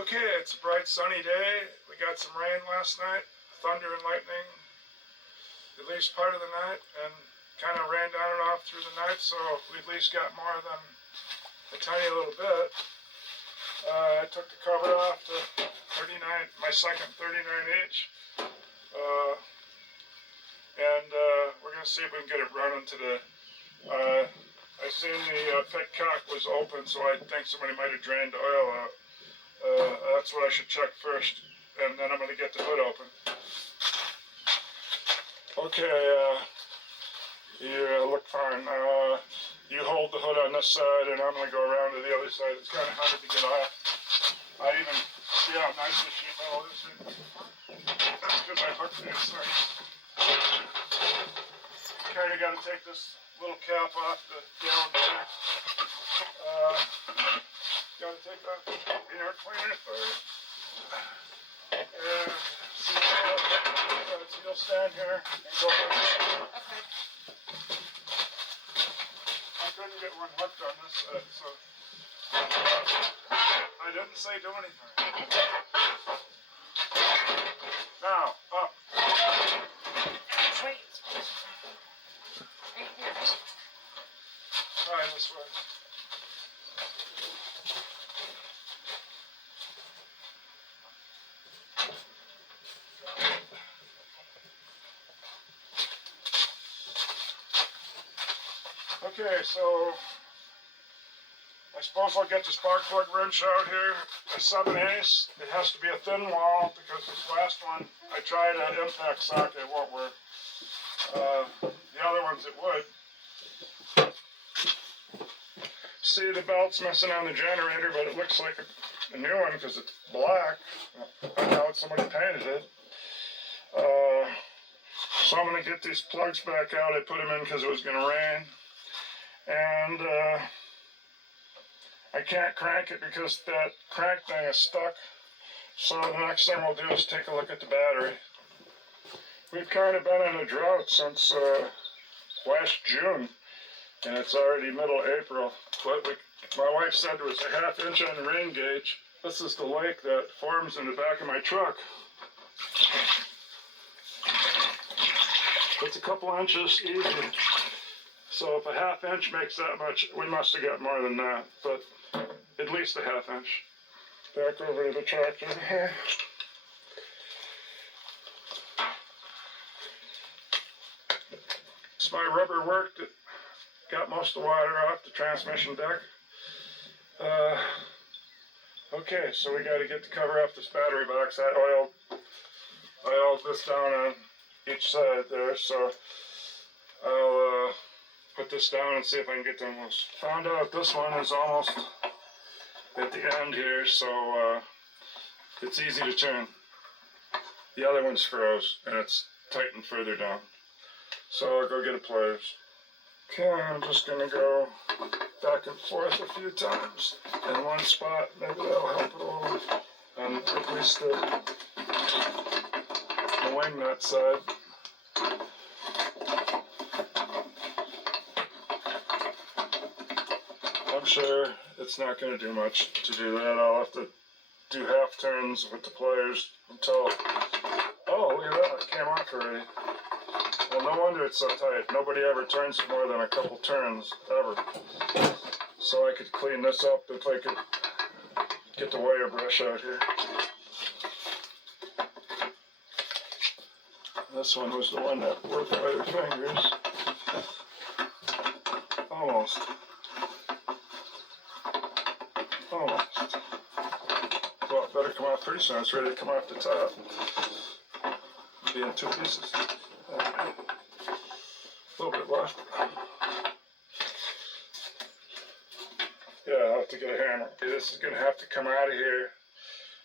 Okay, it's a bright sunny day. We got some rain last night, thunder and lightning, at least part of the night, and kind of rained on and off through the night, so we at least got more than a tiny little bit. I took the cover off the 39, my second 39H, and we're going to see if we can get it running today. I seen the pit cock was open, so I think somebody might have drained the oil out. That's what I should check first, and then I'm going to get the hood open. Okay, you look fine. You hold the hood on this side, and I'm going to go around to the other side. It's kind of hard to get off. I even see how nice this sheet metal is. That's because I hooked this thing. Okay, you got to take this little cap off the gallon tank. Got to take that air cleaner first. And so you'll stand here and go for it. Okay. I couldn't get one hooked on this side, so I didn't say do anything. Now, up. Right here. Try this way. Okay, so I suppose I'll get the spark plug wrench out here. A 7/8. It has to be a thin wall because this last one I tried an impact socket, it won't work. The other ones it would. See, the belt's missing on the generator, but it looks like a new one because it's black. I know somebody painted it. So I'm going to get these plugs back out. I put them in because it was going to rain. And I can't crank it because that crank thing is stuck. So the next thing we'll do is take a look at the battery. We've kind of been in a drought since last June, and it's already middle April. But my wife said there was a ½ inch on the rain gauge. This is the lake that forms in the back of my truck. It's a couple inches easy. So if a ½ inch makes that much, we must have got more than that, but at least a ½ inch. Back over to the tractor here. So my rubber worked. It got most of the water off the transmission deck. Okay, so we got to get the cover off this battery box. I oiled this down on each side there, so I'll put this down and see if I can get them loose. Found out this one is almost at the end here, so it's easy to turn. The other one's froze, and it's tightened further down. So I'll go get a pliers. Okay, I'm just going to go back and forth a few times in one spot. Maybe that'll help it a little. And at least the wing nut side. I'm sure it's not going to do much to do that. I'll have to do half turns with the pliers until... Oh, look at that. It came off already. Well, no wonder it's so tight. Nobody ever turns it more than a couple turns, ever. So I could clean this up if I could get the wire brush out here. This one was the one that worked by your fingers. Almost. Almost. Well, it better come off pretty soon. It's ready to come off the top. Be in two pieces. A little bit left. Yeah, I'll have to get a hammer. This is going to have to come out of here,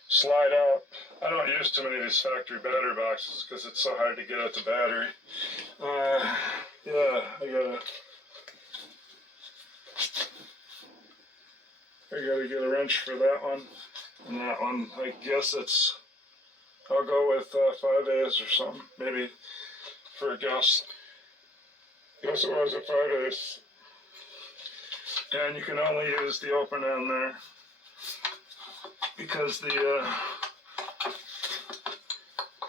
slide out. I don't use too many of these factory battery boxes because it's so hard to get at the battery. Yeah, I gotta get a wrench for that one. And that one, I guess I'll go with 5/8 or something, maybe for a guess. Guess it was a 5/8. And you can only use the open end there. because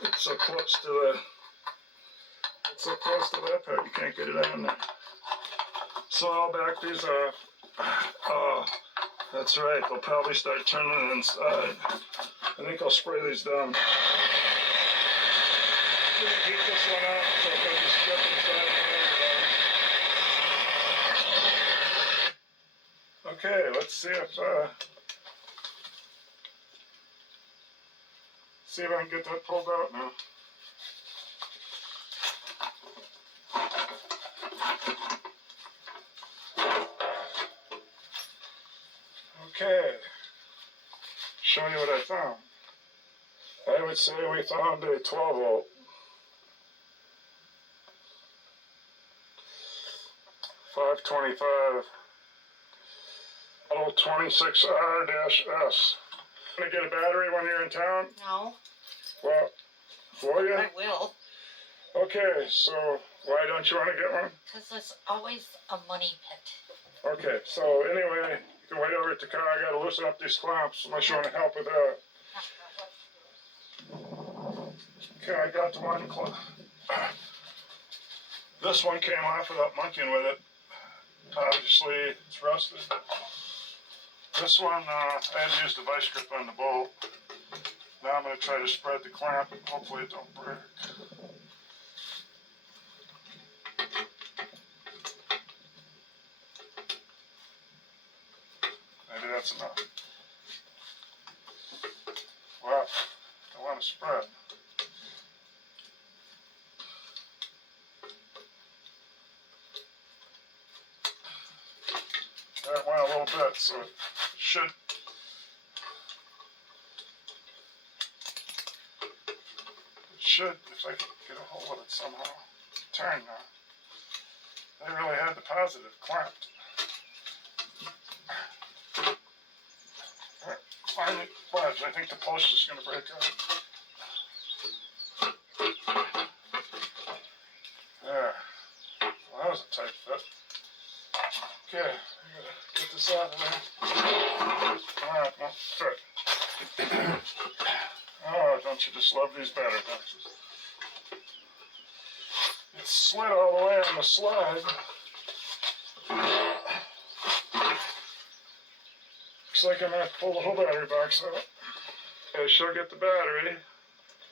it's so close to that part, you can't get it on there. So I'll back these up. Oh, that's right, they'll probably start turning inside. I think I'll spray these down. Heat this one up so it doesn't strip inside. Okay, let's see if I can get that pulled out now. Okay, show you what I found. I would say we found a 12 volt. 525. Model 26R-S. Gonna get a battery when you're in town? No. Well, will you? I will. Okay, so why don't you want to get one? Because it's always a money pit. Okay, so anyway, you can wait over at the car. I gotta loosen up these clamps unless you want to help with that. Okay, I got the one clamp. This one came off without monkeying with it. Obviously, it's rusted. This one, I had to use the vice grip on the bolt. Now I'm going to try to spread the clamp and hopefully it don't break. Maybe that's enough. Well, I want to spread. That went a little bit, so it should. If I can get a hold of it somehow, turn now. They really had the positive clamped. Finally, fudge. I think the post is going to break out. There. Well, that was a tight fit. Okay, I gotta get this out of there. Alright, no, fit. Oh, don't you just love these battery boxes? It's slid all the way on the slide. Looks like I'm gonna have to pull the whole battery box out. I should get the battery.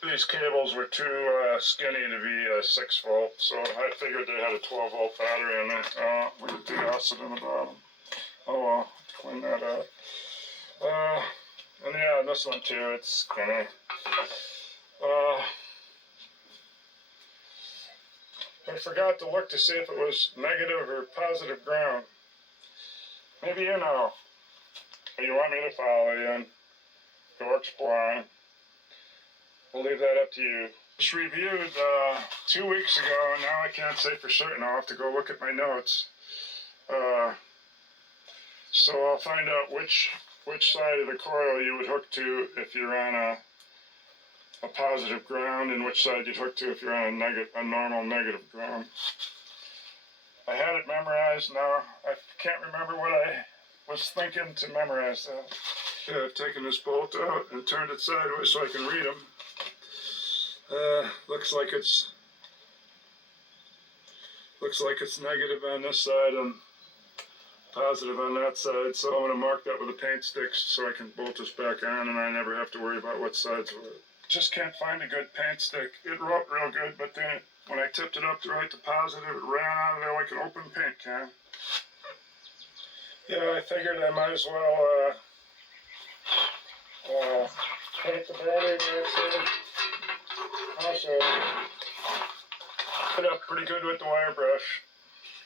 These cables were too skinny to be a 6 volt, so I figured they had a 12 volt battery in it. With the acid in the bottom. Oh well, clean that out. And yeah, this one too, it's skinny. I forgot to look to see if it was negative or positive ground. Maybe you know. You want me to follow you in? It works blind. We'll leave that up to you. Just reviewed 2 weeks ago, and now I can't say for certain. I'll have to go look at my notes. So I'll find out which side of the coil you would hook to if you're on a positive ground, and which side you'd hook to if you're on a normal negative ground. I had it memorized. Now I can't remember what I was thinking to memorize that. Yeah, I've taken this bolt out and turned it sideways so I can read them. Looks like it's negative on this side and positive on that side, so I'm going to mark that with a paint stick so I can bolt this back on and I never have to worry about what sides were. Just can't find a good paint stick. It wrote real good, but then when I tipped it up to write the positive, it ran out of there like an open paint can. Yeah, I figured I might as well paint the battery back there. Also, put it up pretty good with the wire brush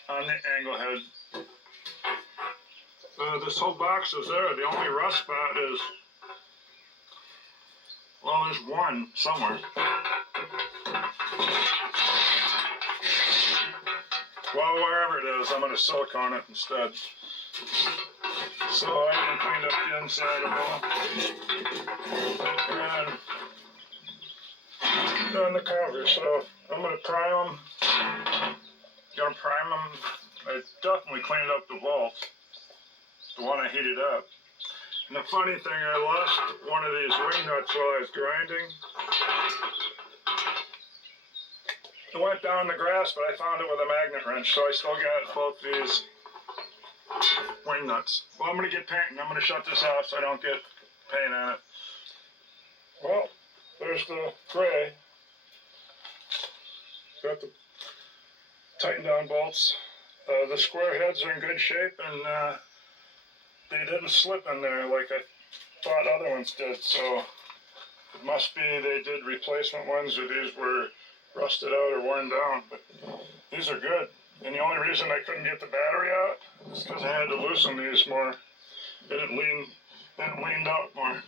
on the angle head. This whole box is there. The only rust spot is, well, there's one somewhere. Well, wherever it is, I'm going to silicone it instead. So I even cleaned up the inside of it. And on the cover, so I'm going to prime them. I definitely cleaned up the vault, the one I heated up. And the funny thing, I lost one of these wing nuts while I was grinding. It went down the grass, but I found it with a magnet wrench, so I still got both these wing nuts. Well, I'm going to get painting. I'm going to shut this off so I don't get paint on it. Well, there's the gray. Got the tightened down bolts. The square heads are in good shape, and they didn't slip in there like I thought other ones did, so it must be they did replacement ones, or these were rusted out or worn down, but these are good. And the only reason I couldn't get the battery out is because I had to loosen these more. It leaned out more.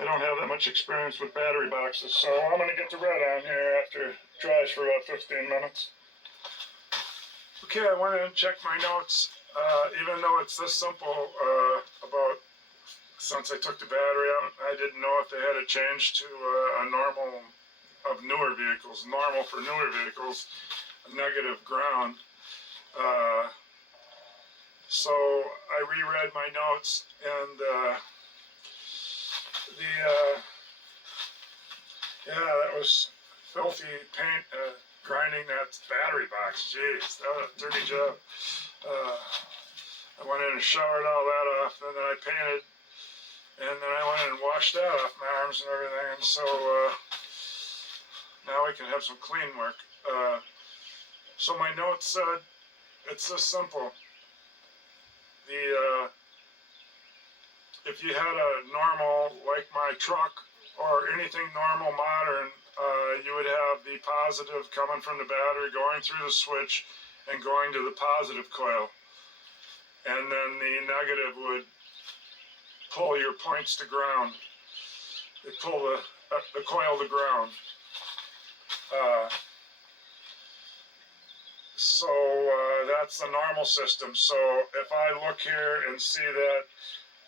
I don't have that much experience with battery boxes, so I'm going to get the red on here after it dries for about 15 minutes. Okay, I went in and checked my notes. Even though it's this simple, since I took the battery out, I didn't know if they had a change to a normal of newer vehicles, normal for newer vehicles, negative ground. So I reread my notes, and that was filthy paint grinding that battery box. Jeez, that was a dirty job. I went in and showered all that off, and then I painted, and then I went in and washed that off my arms and everything, and so now we can have some clean work. So my notes said, it's this simple. If you had a normal, like my truck, or anything normal, modern, you would have the positive coming from the battery, going through the switch, and going to the positive coil. And then the negative would pull your points to ground. It pull the coil to ground. So that's the normal system. So if I look here and see that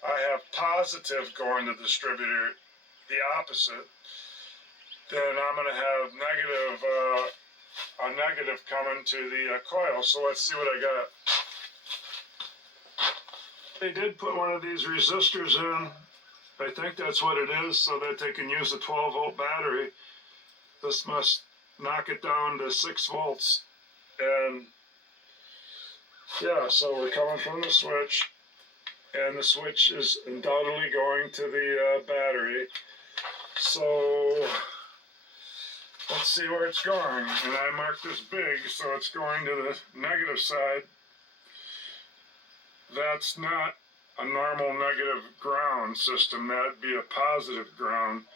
I have positive going to the distributor, the opposite, then I'm going to have a negative coming to the coil. So let's see what I got. They did put one of these resistors in. I think that's what it is, so that they can use a 12-volt battery. This must knock it down to 6 volts. And yeah, so we're coming from the switch, and the switch is undoubtedly going to the battery. So let's see where it's going. And I marked this big, so it's going to the negative side. That's not a normal negative ground system. That'd be a positive ground.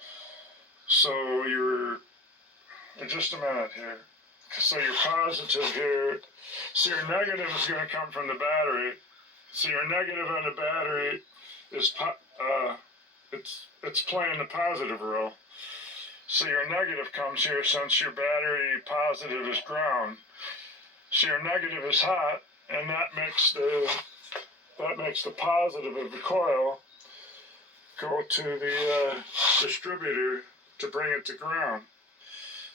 So just a minute here. So your positive here, so your negative is going to come from the battery. So your negative on the battery is it's playing the positive role. So your negative comes here since your battery positive is ground. So your negative is hot, and that makes the positive of the coil go to the distributor to bring it to ground.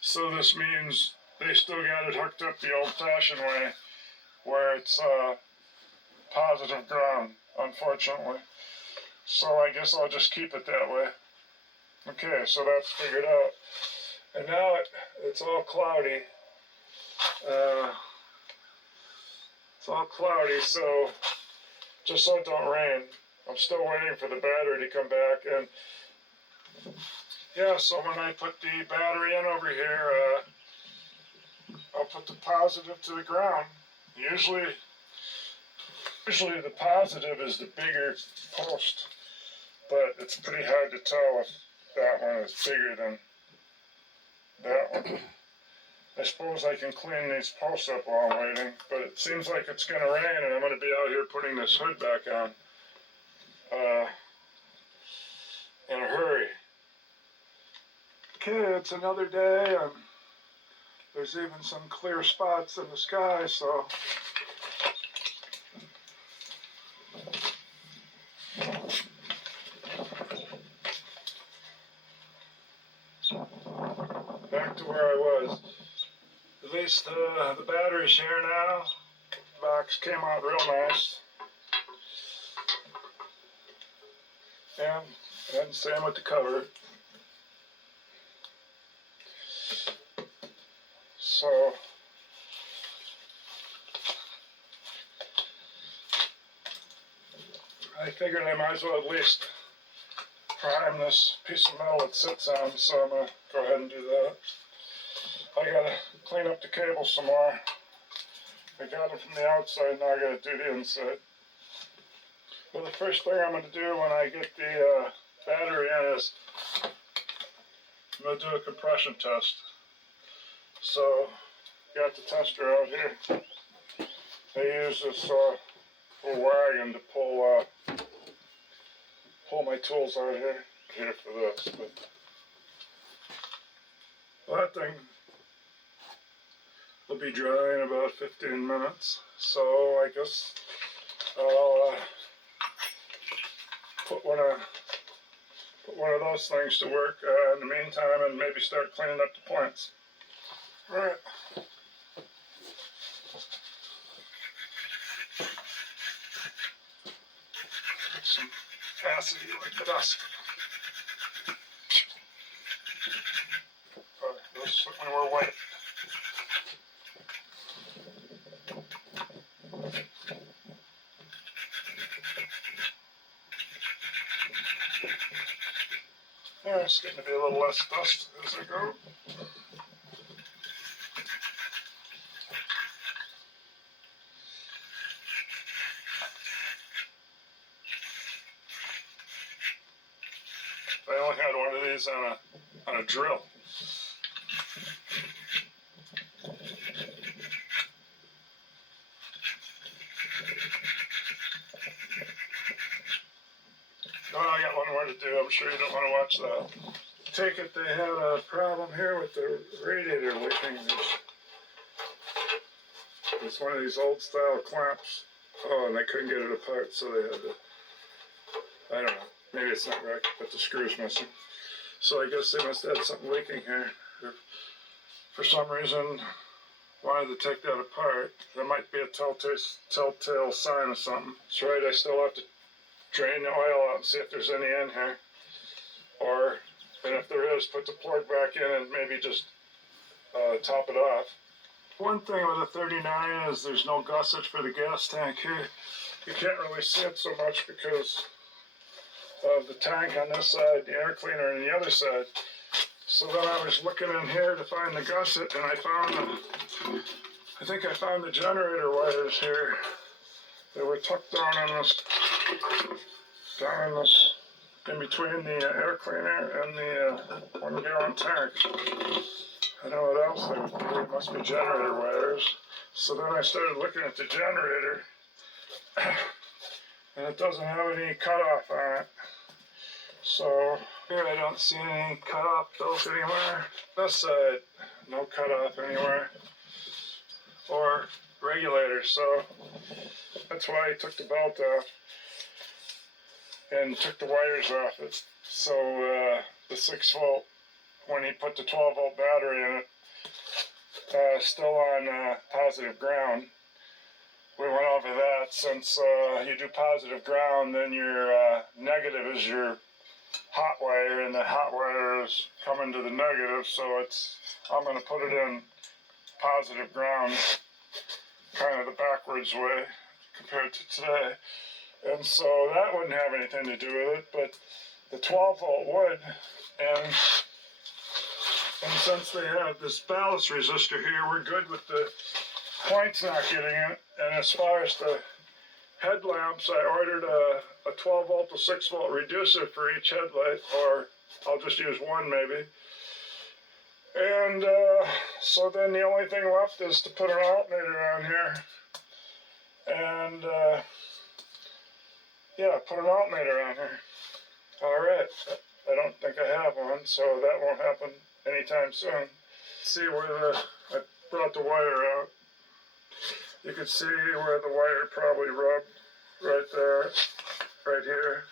So this means they still got it hooked up the old-fashioned way, where it's positive ground, unfortunately. So I guess I'll just keep it that way. Okay, so that's figured out. And now it's all cloudy. It's all cloudy, so just so it don't rain. I'm still waiting for the battery to come back. And yeah, so when I put the battery in over here, I'll put the positive to the ground. Usually the positive is the bigger post, but it's pretty hard to tell if that one is bigger than that one. I suppose I can clean these posts up while I'm waiting, but it seems like it's going to rain, and I'm going to be out here putting this hood back on in a hurry. Okay, it's another day, and there's even some clear spots in the sky, so back to where I was. At least the battery's here now. The box came out real nice. And same with the cover. So I figured I might as well at least prime this piece of metal it sits on, so I'm going to go ahead and do that. I got to clean up the cable some more. I got them from the outside, now I got to do the inside. Well, the first thing I'm going to do when I get the battery in is I'm going to do a compression test. So, got the tester out here. I use this little wagon to pull my tools out here for this. But well, that thing will be dry in about 15 minutes. So I guess I'll put one of those things to work in the meantime, and maybe start cleaning up the plants. All right. Some acidy like dust. Those certainly were white. Yeah, it's getting to be a little less dust as I go. I only had one of these on a drill. Oh, I got one more to do. I'm sure you don't want to watch that. Take it they had a problem here with the radiator leaking. It's one of these old style clamps. Oh, and they couldn't get it apart, so they had to, I don't know, maybe it's not right, but the screw's missing. So I guess they must have had something leaking here. For some reason, wanted to take that apart. There might be a telltale sign of something. That's right, I still have to drain the oil out and see if there's any in here. And if there is, put the plug back in and maybe just top it off. One thing with a 39 is there's no gusset for the gas tank here. You can't really see it so much because of the tank on this side, the air cleaner on the other side. So then I was looking in here to find the gusset, and I think I found the generator wires here. They were tucked down in between the air cleaner and the 1 gallon tank. I know what else they would be. It must be generator wires. So then I started looking at the generator, and it doesn't have any cutoff on it. So here I don't see any cutoff built anywhere. This side, no cutoff anywhere. Or regulator, so that's why I took the belt off and took the wires off it. So the 6 volt, when he put the 12 volt battery in it, still on positive ground. We went over that. Since you do positive ground, then your negative is your hot wire, and the hot wire is coming to the negative, so I'm going to put it in positive ground, kind of the backwards way compared to today. And so that wouldn't have anything to do with it, but the 12 volt would. And since they have this ballast resistor here, we're good with the points not getting it. And as far as the headlamps, I ordered a 12 volt to 6 volt reducer for each headlight, or I'll just use one maybe. And so then the only thing left is to put an alternator on here. And yeah, put an alternator on here. Alright, I don't think I have one, so that won't happen anytime soon. See where I brought the wire out. You can see where the wire probably rubbed right there, right here.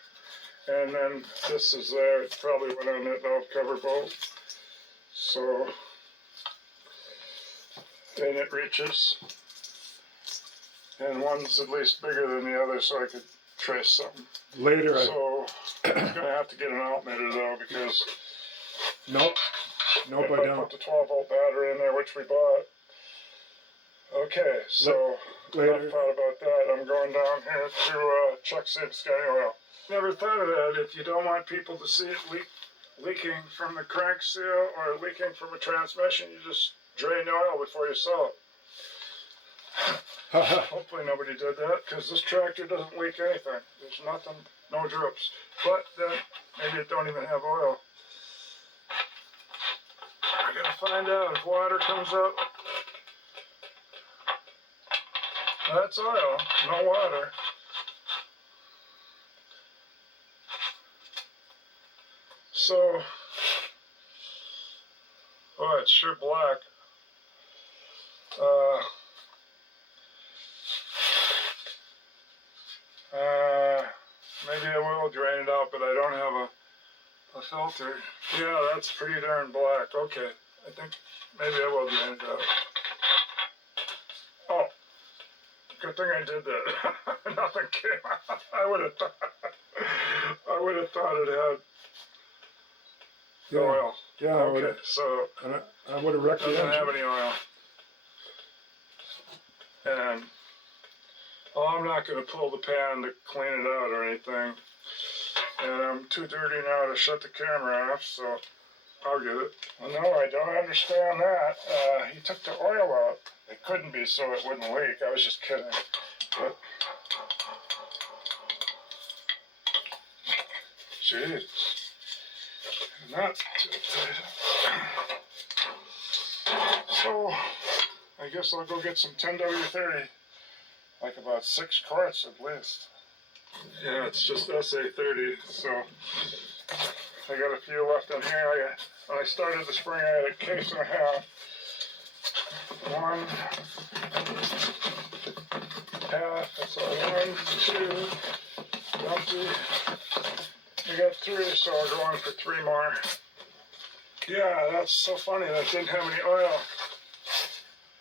And then this is there, it probably went on that valve cover bolt. So, and it reaches. And one's at least bigger than the other, so I could trace something. Later, So I'm gonna have to get an altmeter though, because nope, if I I don't. put the 12-volt battery in there, which we bought. Okay, so Later. enough thought about that. I'm going down here to check Sid Sky Oil. Never thought of that. If you don't want people to see it leaking from the crank seal or leaking from a transmission, you just drain the oil before you sell it. Hopefully nobody did that, because this tractor doesn't leak anything. There's nothing, no drips. But then maybe it don't even have oil. I gotta find out if water comes up. That's oil, no water. So, oh, it's sure black. Maybe I will drain it out, but I don't have a filter. Yeah, that's pretty darn black. Okay, I think maybe I will drain it out. Oh, good thing I did that. Nothing came out. I would have thought it had oil. Yeah, Okay, so I would have wrecked the doesn't engine. have any oil. And I'm not going to pull the pan to clean it out or anything. And I'm too dirty now to shut the camera off, so I'll get it. Well, no, I don't understand that. He took the oil out. It couldn't be so it wouldn't leak. I was just kidding. But, jeez. Not too tight. So, I guess I'll go get some 10W30. Like about 6 quarts at least. Yeah, it's just SA30, so I got a few left in here. When I started the spring, I had a case and a half. 1 half, that's all. 1, 2, empty. I got 3, so I'll go on for 3 more. Yeah, that's so funny. That didn't have any oil.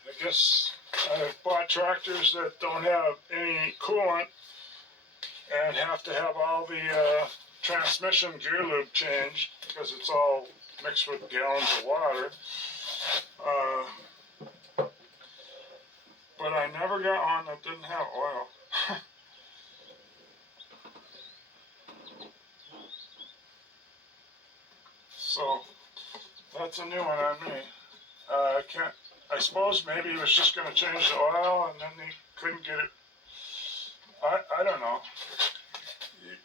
I guess I've bought tractors that don't have any coolant and have to have all the transmission gear lube changed because it's all mixed with gallons of water. But I never got one that didn't have oil. So that's a new one on me. I suppose maybe he was just going to change the oil and then he couldn't get it. I don't know.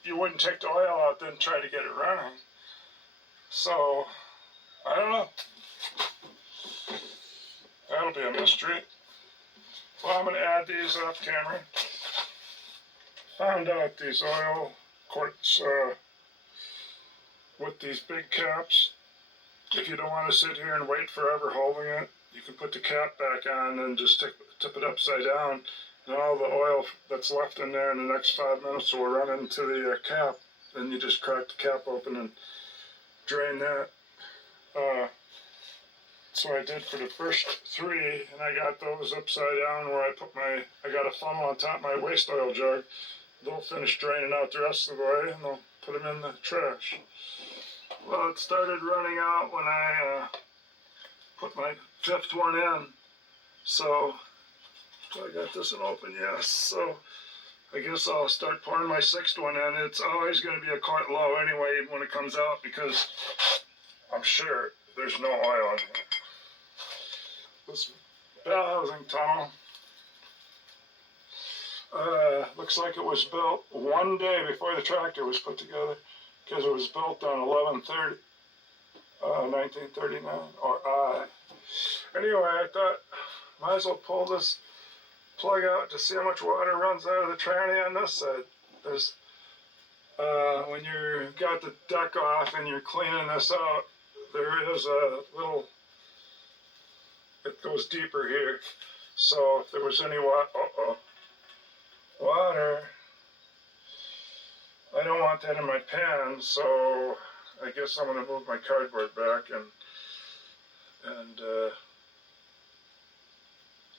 You wouldn't take the oil out then try to get it running. So, I don't know. That'll be a mystery. Well, I'm going to add these off camera. Found out these oil quarts with these big caps. If you don't want to sit here and wait forever holding it, you can put the cap back on and just tip it upside down, and all the oil that's left in there in the next 5 minutes will run into the cap. Then you just crack the cap open and drain that. So I did for the first 3, and I got those upside down where I got a funnel on top of my waste oil jug. They'll finish draining out the rest of the way, and they'll put them in the trash. Well, it started running out when I put my 5th one in. So I got this one open, yes. So I guess I'll start pouring my 6th one in. It's always going to be a quart low anyway when it comes out because I'm sure there's no oil in here. This bell housing tunnel looks like it was built one day before the tractor was put together because it was built on 11/30, 1939, or I. Anyway, I thought might as well pull this plug out to see how much water runs out of the tranny on this side. There's when you got the deck off and you're cleaning this out, there is a little, it goes deeper here. So if there was any water, I don't want that in my pan, so I guess I'm going to move my cardboard back and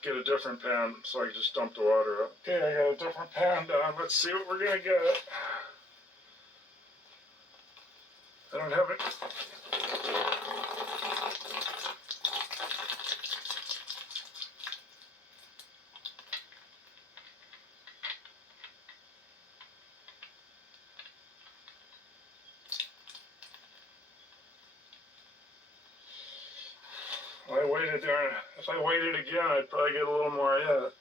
get a different pan so I can just dump the water out. Okay, I got a different pan down. Let's see what we're gonna get. I don't have it. I waited there. If I waited again, I'd probably get a little more yet.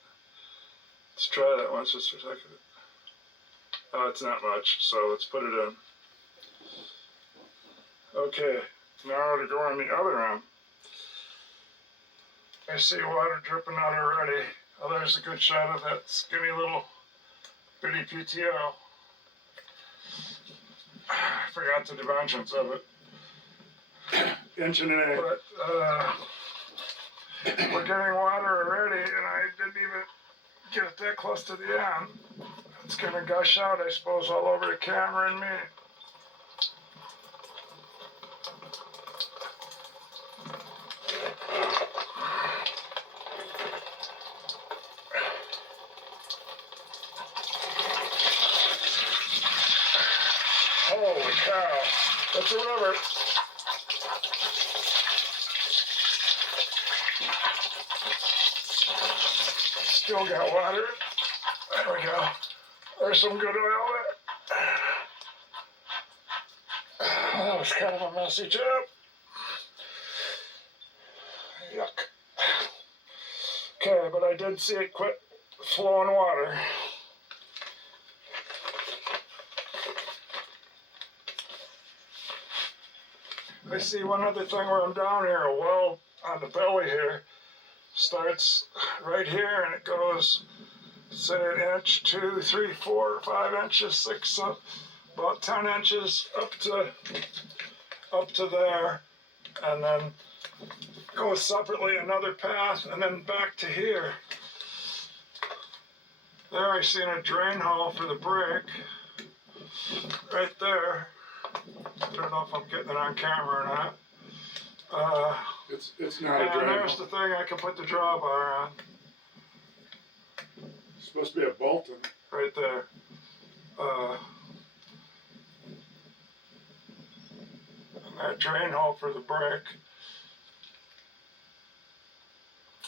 Let's try that once just for a second. Oh, it's not much, so let's put it in. Okay, now to go on the other end. I see water dripping out already. Oh, there's a good shot of that skinny little bitty PTO. I forgot the dimensions of it. Inch and an eighth. But we're getting water already, and I didn't even get it that close to the end. It's gonna gush out, I suppose, all over the camera and me. Holy cow, that's a river. Still got water. There we go. There's some good oil there. That was kind of a messy job. Yuck. Okay, but I did see it quit flowing water. I see one other thing where I'm down here, a well on the belly here starts right here and it goes, say, an inch, 2, 3, 4, 5 inches, 6, about 10 inches up to there, and then goes separately another path, and then back to here. There I seen a drain hole for the brick, right there. I don't know if I'm getting it on camera or not. It's not a And drain there's hole. the thing I can put the drawbar on, It's supposed to be a bolt in it. right there. And that drain hole for the brick.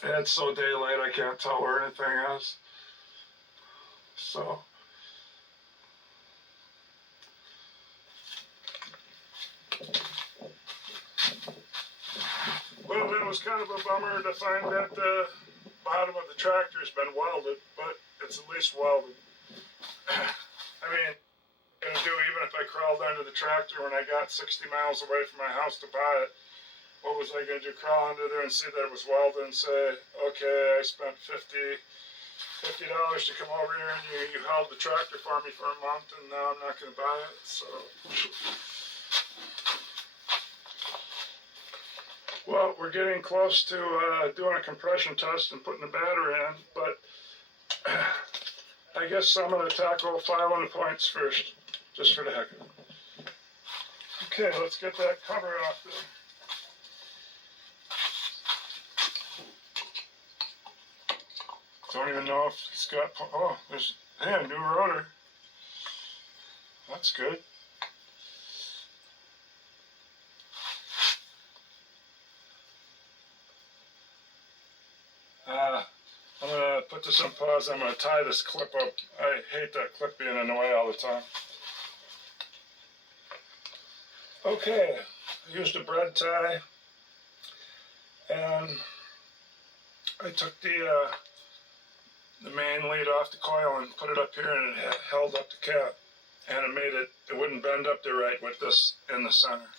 And it's so daylight I can't tell where anything is. So. Well, it was kind of a bummer to find that the bottom of the tractor's been welded, but it's at least welded. I mean, gonna do even if I crawled under the tractor when I got 60 miles away from my house to buy it. What was I gonna do? Crawl under there and see that it was welded and say, okay, I spent $50 to come over here and you held the tractor for me for a month and now I'm not gonna buy it. So. Well, we're getting close to doing a compression test and putting the battery in, but I guess I'm going to tackle filing the points first, just for the heck of it. Okay, let's get that cover off there. Don't even know if it's got, oh, there's, hey, a new rotor. That's good. I'm going to put this on pause. I'm going to tie this clip up. I hate that clip being in the way all the time. Okay, I used a bread tie, and I took the main lead off the coil and put it up here, and it held up the cap, and it wouldn't bend up there right with this in the center.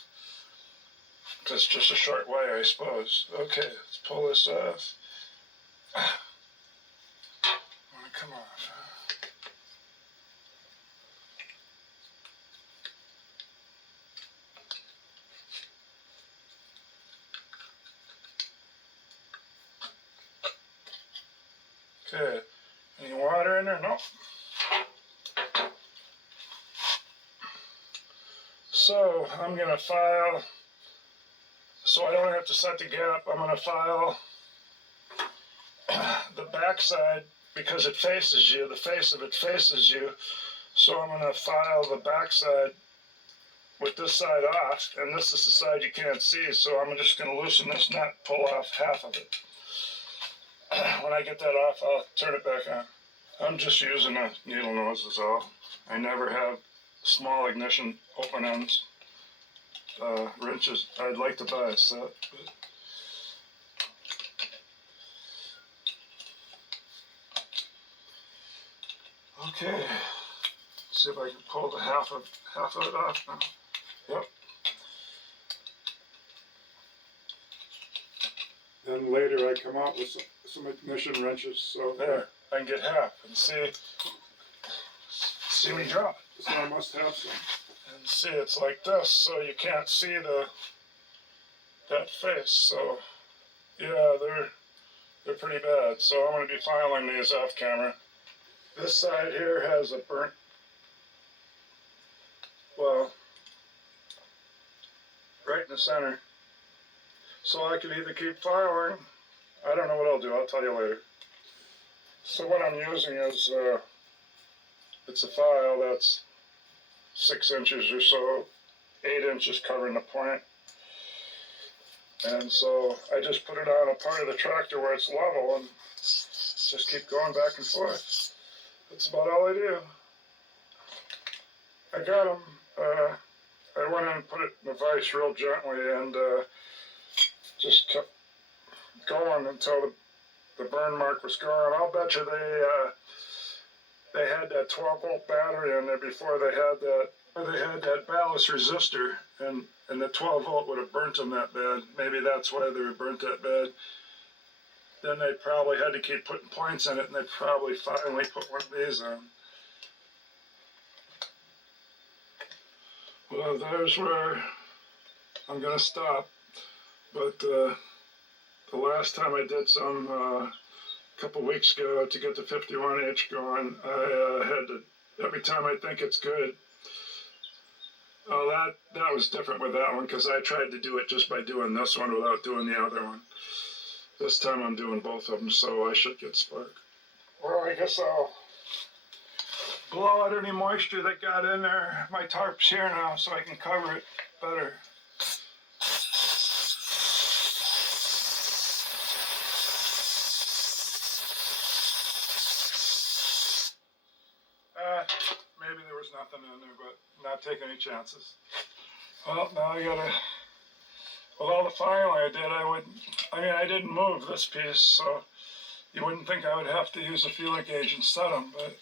It's just a short wire, I suppose. Okay, let's pull this off. Come off. Okay, any water in there? No. So I'm gonna file, so I don't have to set the gap, I'm gonna file the backside, because it faces you, the face of it faces you, so I'm going to file the backside with this side off, and this is the side you can't see, so I'm just going to loosen this nut, pull off half of it. When I get that off, I'll turn it back on. I'm just using a needle nose is all. I never have small ignition open ends wrenches. I'd like to buy a set, but okay. See if I can pull the half of it off now. Yep. Then later I come out with some ignition wrenches, so There. I can get half and see me drop. So I must have some. And see, it's like this, so you can't see that face. So yeah, they're pretty bad. So I'm going to be filing these off camera. This side here has a burnt, well, right in the center. So I can either keep filing. I don't know what I'll do. I'll tell you later. So what I'm using is it's a file that's 6 inches or so, 8 inches covering the point. And so I just put it on a part of the tractor where it's level and just keep going back and forth. That's about all I do. I got them, I went in and put it in the vise real gently and just kept going until the burn mark was gone. I'll bet you they had that 12-volt battery in there before they had that ballast resistor, and the 12-volt would have burnt them that bad. Maybe that's why they were burnt that bad. Then they probably had to keep putting points in it, and they probably finally put one of these on. Well, there's where I'm going to stop. But the last time I did some a couple weeks ago to get the 51 inch going, I had to, every time I think it's good. Oh, that was different with that one because I tried to do it just by doing this one without doing the other one. This time I'm doing both of them, so I should get spark. Well, I guess I'll blow out any moisture that got in there. My tarp's here now, so I can cover it better. Maybe there was nothing in there, but not taking any chances. Well, now I gotta, with all the filing I did, I didn't move this piece, so you wouldn't think I would have to use a feeler gauge and set them, but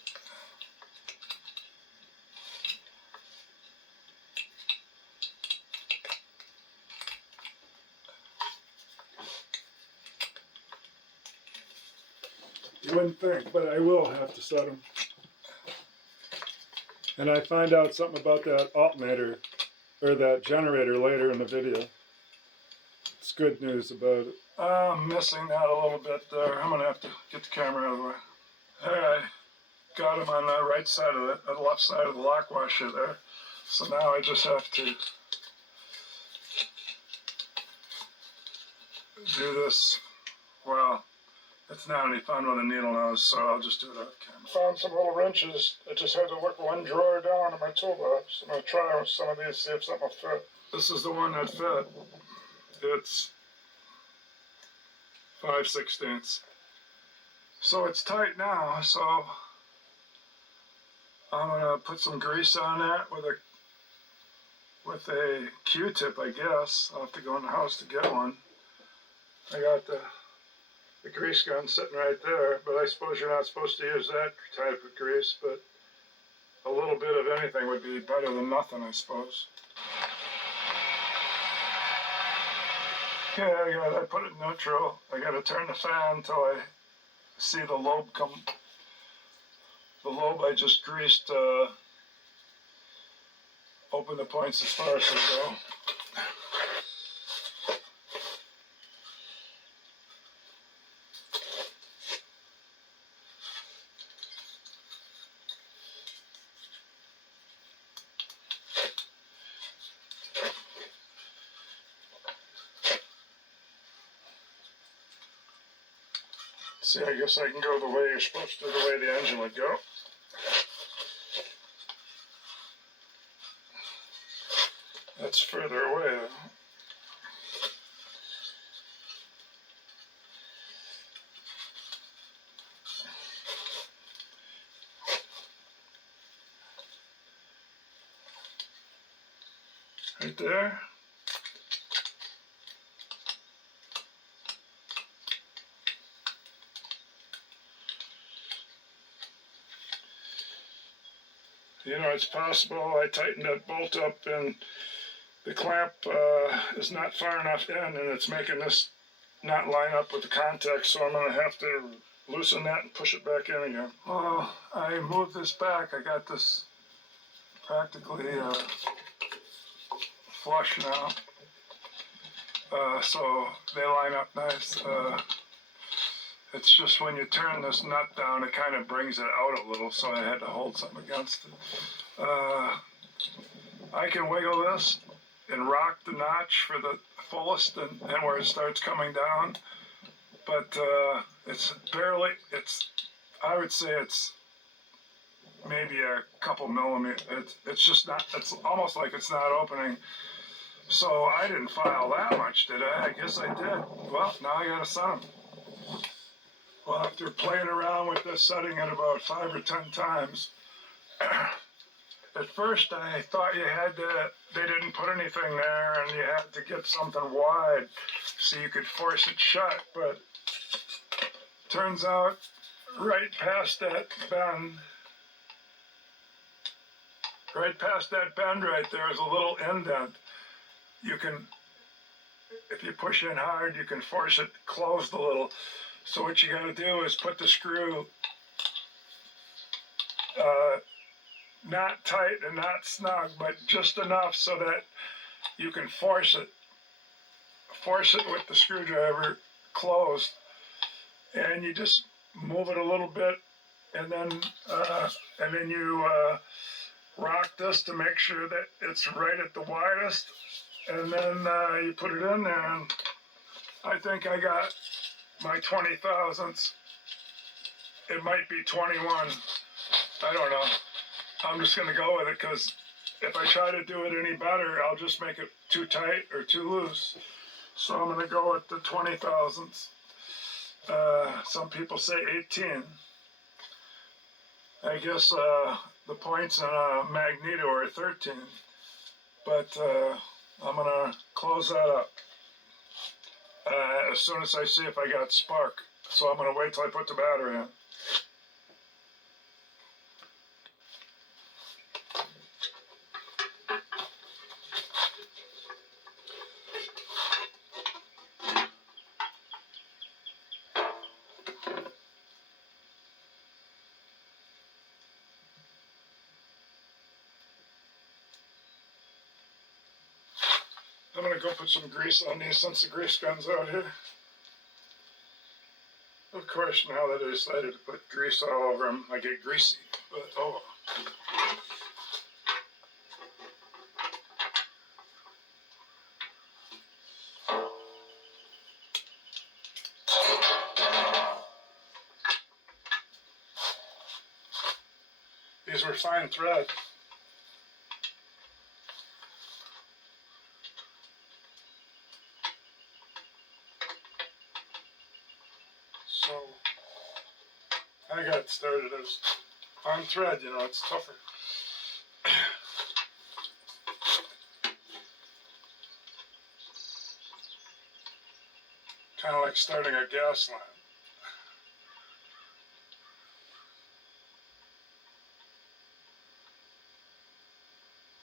You wouldn't think, but I will have to set them. And I find out something about that alternator, or that generator later in the video. It's good news about it. I'm missing that a little bit there. I'm gonna have to get the camera out of the way. There, I got them on the right side of the left side of the lock washer there. So now I just have to do this. Well, it's not any fun with a needle nose, so I'll just do it off camera. Found some little wrenches. I just had to look one drawer down in my toolbox. I'm going to try some of these, see if something will fit. This is the one that fit. It's 5/16. So it's tight now, so I'm going to put some grease on that with a Q-tip, I guess. I'll have to go in the house to get one. I got the grease gun sitting right there, but I suppose you're not supposed to use that type of grease, but a little bit of anything would be better than nothing, I suppose. Okay, I put it in neutral. I gotta turn the fan until I see the lobe come. The lobe I just greased, open the points as far as they go. See, I guess I can go the way you're supposed to, the way the engine would go. That's further away though. Right there. You know, it's possible I tightened that bolt up and the clamp is not far enough in and it's making this not line up with the contact, so I'm going to have to loosen that and push it back in again. Well, I moved this back. I got this practically flush now. So they line up nice. It's just when you turn this nut down, it kind of brings it out a little, so I had to hold something against it. I can wiggle this and rock the notch for the fullest and where it starts coming down, but it's barely, I would say it's maybe a couple millimeters. It's just not, it's almost like it's not opening. So I didn't file that much, did I? I guess I did. Well, now I gotta set them. Well, after playing around with this setting it about 5 or 10 times, at first I thought you had to, they didn't put anything there and you had to get something wide so you could force it shut, but turns out right past that bend right there is a little indent. You can, if you push in hard, you can force it closed a little. So what you gotta do is put the screw not tight and not snug, but just enough so that you can force it with the screwdriver closed, and you just move it a little bit, and then you rock this to make sure that it's right at the widest, and then you put it in there, and I think I got my 20 thousandths. It might be 21. I don't know. I'm just going to go with it because if I try to do it any better, I'll just make it too tight or too loose. So I'm going to go with the 20 thousandths. Some people say 18. I guess the points in a magneto are 13. But I'm going to close that up as soon as I see if I got spark. So I'm going to wait till I put the battery in. I'm going to go put some grease on these since the grease gun's out here. Of course, now that I decided to put grease all over them, I get greasy, but oh. These were fine thread. So I got started as on thread, you know, it's tougher. Kind of like starting a gas line.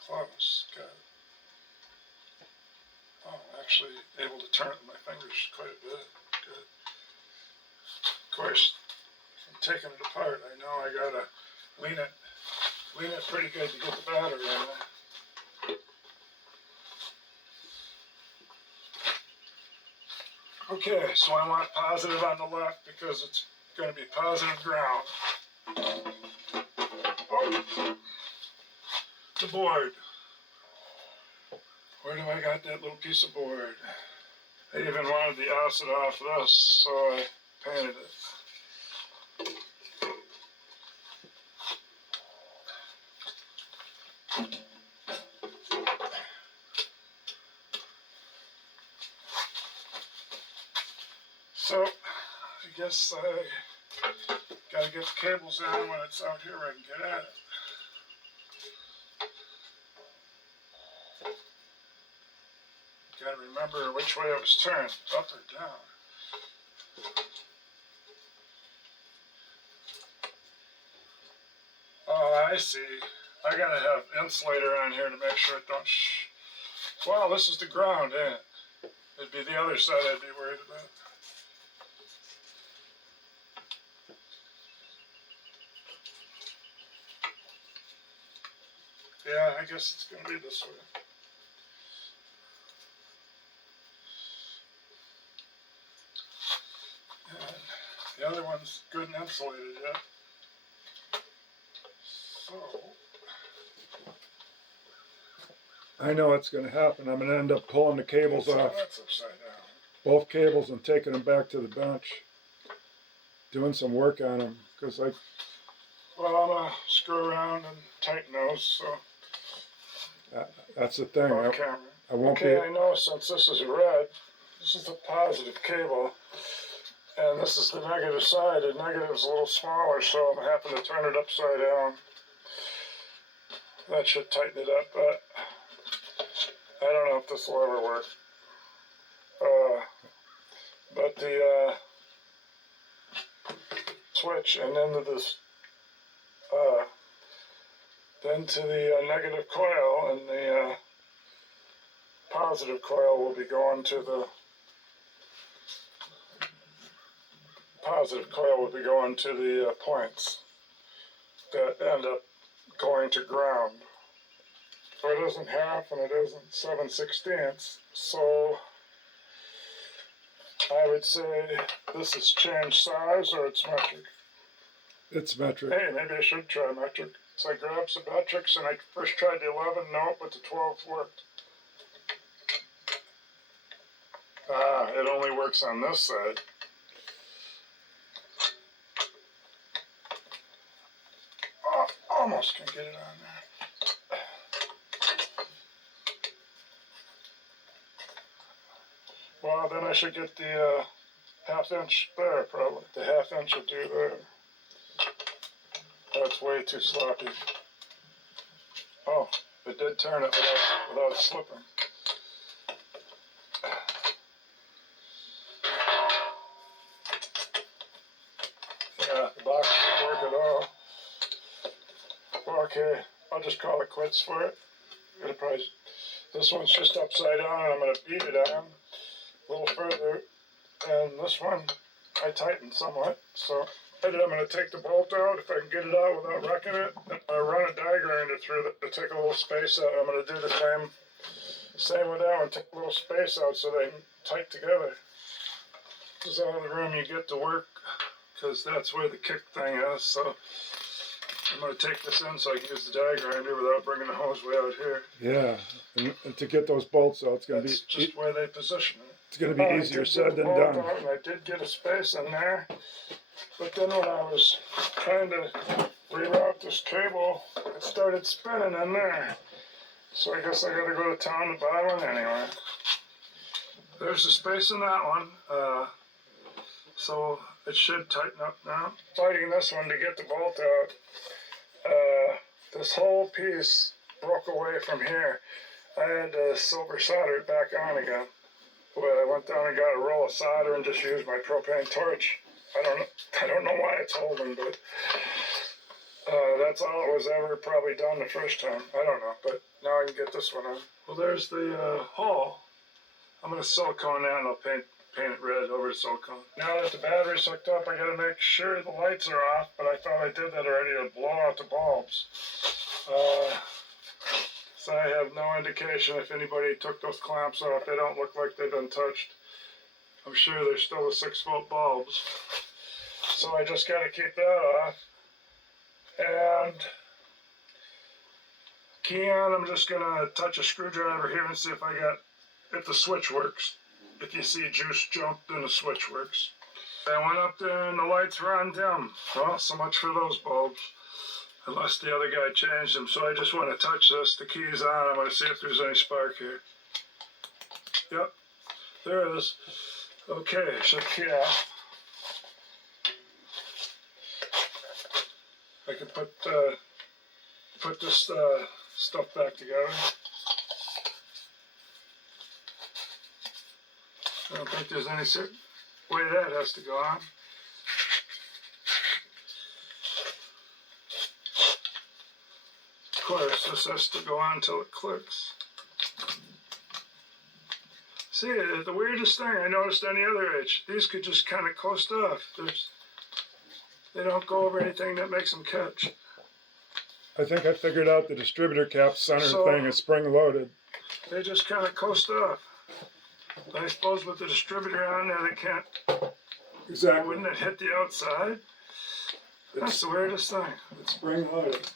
Close, got it. Oh, actually able to turn it with my fingers quite a bit. Good. Of course, if I'm taking it apart, I know I gotta lean it pretty good to get the battery in there. Okay, so I want positive on the left because it's going to be positive ground. Oh, the board. Where do I got that little piece of board? I even wanted the acid off this, so I painted it. So, I guess I gotta get the cables in when it's out here where I can get at it. Gotta remember which way it was turned, up or down. Oh, I see. I gotta have insulator on here to make sure it don't Wow, this is the ground, ain't it? It'd be the other side I'd be worried about. Yeah, I guess it's gonna be this way. And the other one's good and insulated yet. So I know what's going to happen. I'm going to end up pulling the cables off, that's upside down. both cables, and taking them back to the bench, doing some work on them, because Well, I'm gonna screw around and tighten those. So that's the thing. on camera. I won't Okay, be. I know since this is red, this is the positive cable, and this is the negative side. The negative's a little smaller, so I'm having to turn it upside down. That should tighten it up, but I don't know if this will ever work. But the switch and then to this, then to the negative coil, and the positive coil will be going to the points that end up going to ground. So it isn't half and it isn't 7/16, so I would say this has changed size or it's metric. It's metric. Hey, maybe I should try metric. So I grabbed some metrics and I first tried the 11, no, but the 12 worked. Ah, it only works on this side. Oh, almost can get it on there. Well, then I should get the half-inch there, probably. The half-inch will do there. That's way too sloppy. Oh, it did turn it without slipping. Yeah, the box didn't work at all. Well, okay, I'll just call it quits for it. This one's just upside down, and I'm going to beat it on a little further. And this one, I tightened somewhat. So I'm going to take the bolt out if I can get it out without wrecking it. I run a die grinder through it to take a little space out. I'm going to do the same with that one. Take a little space out so they can tight together. This is all the room you get to work, because that's where the kick thing is. So I'm going to take this in so I can use the die grinder without bringing the hose way out here. Yeah, and to get those bolts out, it's going to be. That's just where they position it. It's going to be easier said than done. And I did get a space in there, but then when I was trying to reroute this cable, it started spinning in there. So I guess I got to go to town to buy one anyway. There's a space in that one, so it should tighten up now. Fighting this one to get the bolt out. This whole piece broke away from here. I had to silver solder it back on again. Well, I went down and got a roll of solder and just used my propane torch. I don't know why it's holding, but that's all it was ever probably done the first time. I don't know, but now I can get this one on. Well, there's the hole. I'm going to silicone that and I'll paint it red over the silicone. Now that the battery's hooked up, I got to make sure the lights are off, but I thought I did that already to blow out the bulbs. So I have no indication if anybody took those clamps off. They don't look like they've been touched. I'm sure they're still the 6-volt bulbs. So I just got to keep that off. And key on, I'm just going to touch a screwdriver here and see if the switch works. If you see juice jump, then the switch works. I went up there and the lights were on dim. Well, so much for those bulbs. Unless the other guy changed them. So I just want to touch this. The key's on. I'm going to see if there's any spark here. Yep, there it is. Okay, so yeah. I can put this stuff back together. I don't think there's any certain way that has to go on. Of course, this has to go on until it clicks. See, the weirdest thing I noticed on the other edge, these could just kind of coast off. They don't go over anything that makes them catch. I think I figured out the distributor cap center So- thing is spring loaded. They just kind of coast off. But I suppose with the distributor on there, they can't. Exactly. Wouldn't it hit the outside? That's the weirdest thing. It's spring loaded.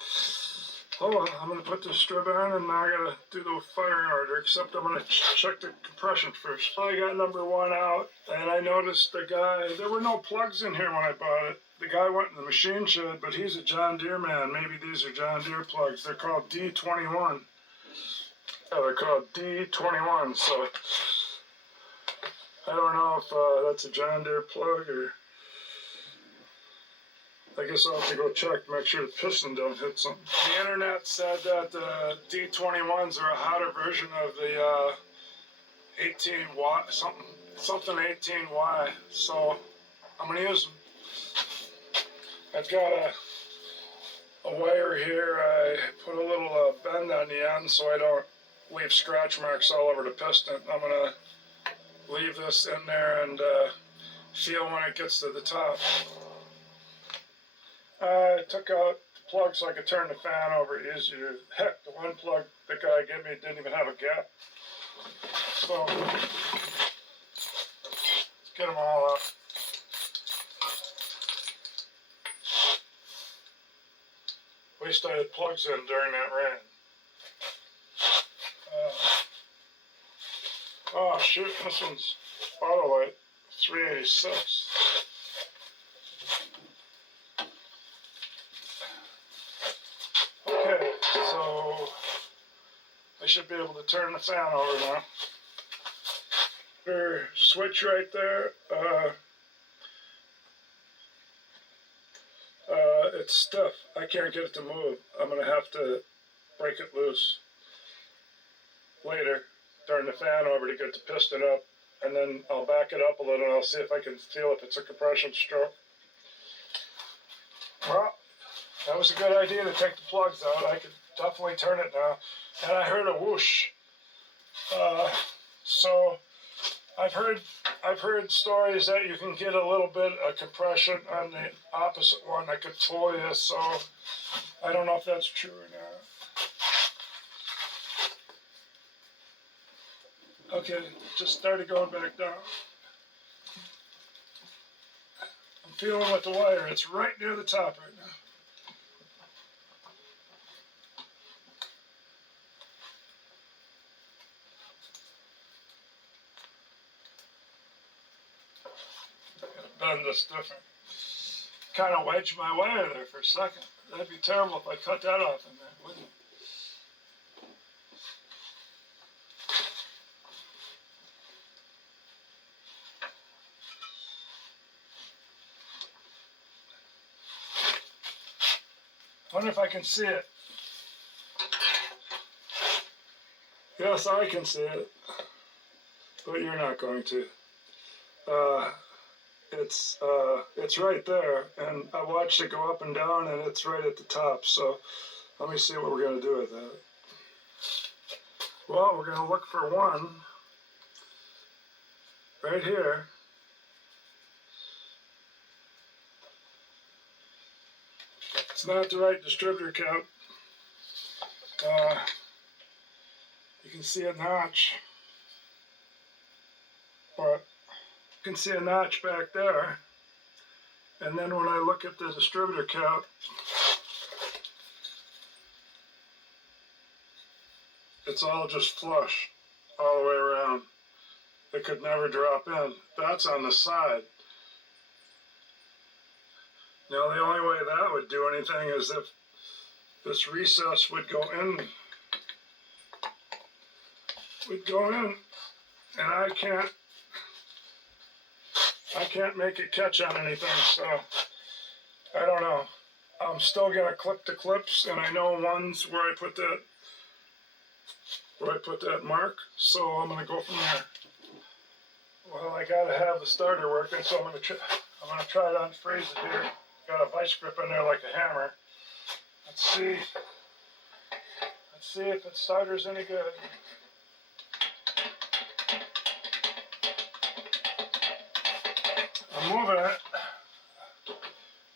Oh, I'm going to put the strip on and now I got to do the firing order, except I'm going to check the compression first. I got number 1 out and I noticed there were no plugs in here when I bought it. The guy went in the machine shed, but he's a John Deere man. Maybe these are John Deere plugs. They're called D21. Yeah, they're called D21, so I don't know if that's a John Deere plug or... I guess I'll have to go check to make sure the piston don't hit something. The internet said that the D21s are a hotter version of the 18Y, something 18Y, so I'm going to use them. I've got a wire here. I put a little bend on the end so I don't leave scratch marks all over the piston. I'm going to leave this in there and feel when it gets to the top. I took out the plug so I could turn the fan over easier. Heck, the one plug the guy gave me didn't even have a gap. So, let's get them all out. At least I had plugs in during that rain. Oh shoot, this one's Autolite 386. Okay, so I should be able to turn the fan over now. There's a switch right there. It's stiff. I can't get it to move. I'm going to have to break it loose later. Turn the fan over to get the piston up, and then I'll back it up a little and I'll see if I can feel if it's a compression stroke. Well, that was a good idea to take the plugs out. I could definitely turn it now. And I heard a whoosh. So I've heard stories that you can get a little bit of compression on the opposite one that could fool you, so I don't know if that's true or not. Okay, just started going back down. I'm feeling with the wire. It's right near the top right now. Bend this different. Kind of wedged my wire there for a second. That'd be terrible if I cut that off in there, wouldn't it? I wonder if I can see it. Yes, I can see it, but you're not going to. It's right there, and I watched it go up and down, and it's right at the top. So let me see what we're going to do with that. Well, we're going to look for one right here. It's not the right distributor cap. You can see a notch, but you can see a notch back there. And then when I look at the distributor cap, it's all just flush all the way around. It could never drop in. That's on the side. Now the only way that would do anything is if this recess would go in. And I I can't make it catch on anything, so I don't know. I'm still gonna clip the clips, and I know one's where I put that mark, so I'm gonna go from there. Well, I gotta have the starter working, so I'm gonna try to unfreeze it here. Got a vice grip in there like a hammer. Let's see if the starter's any good. I'm moving it.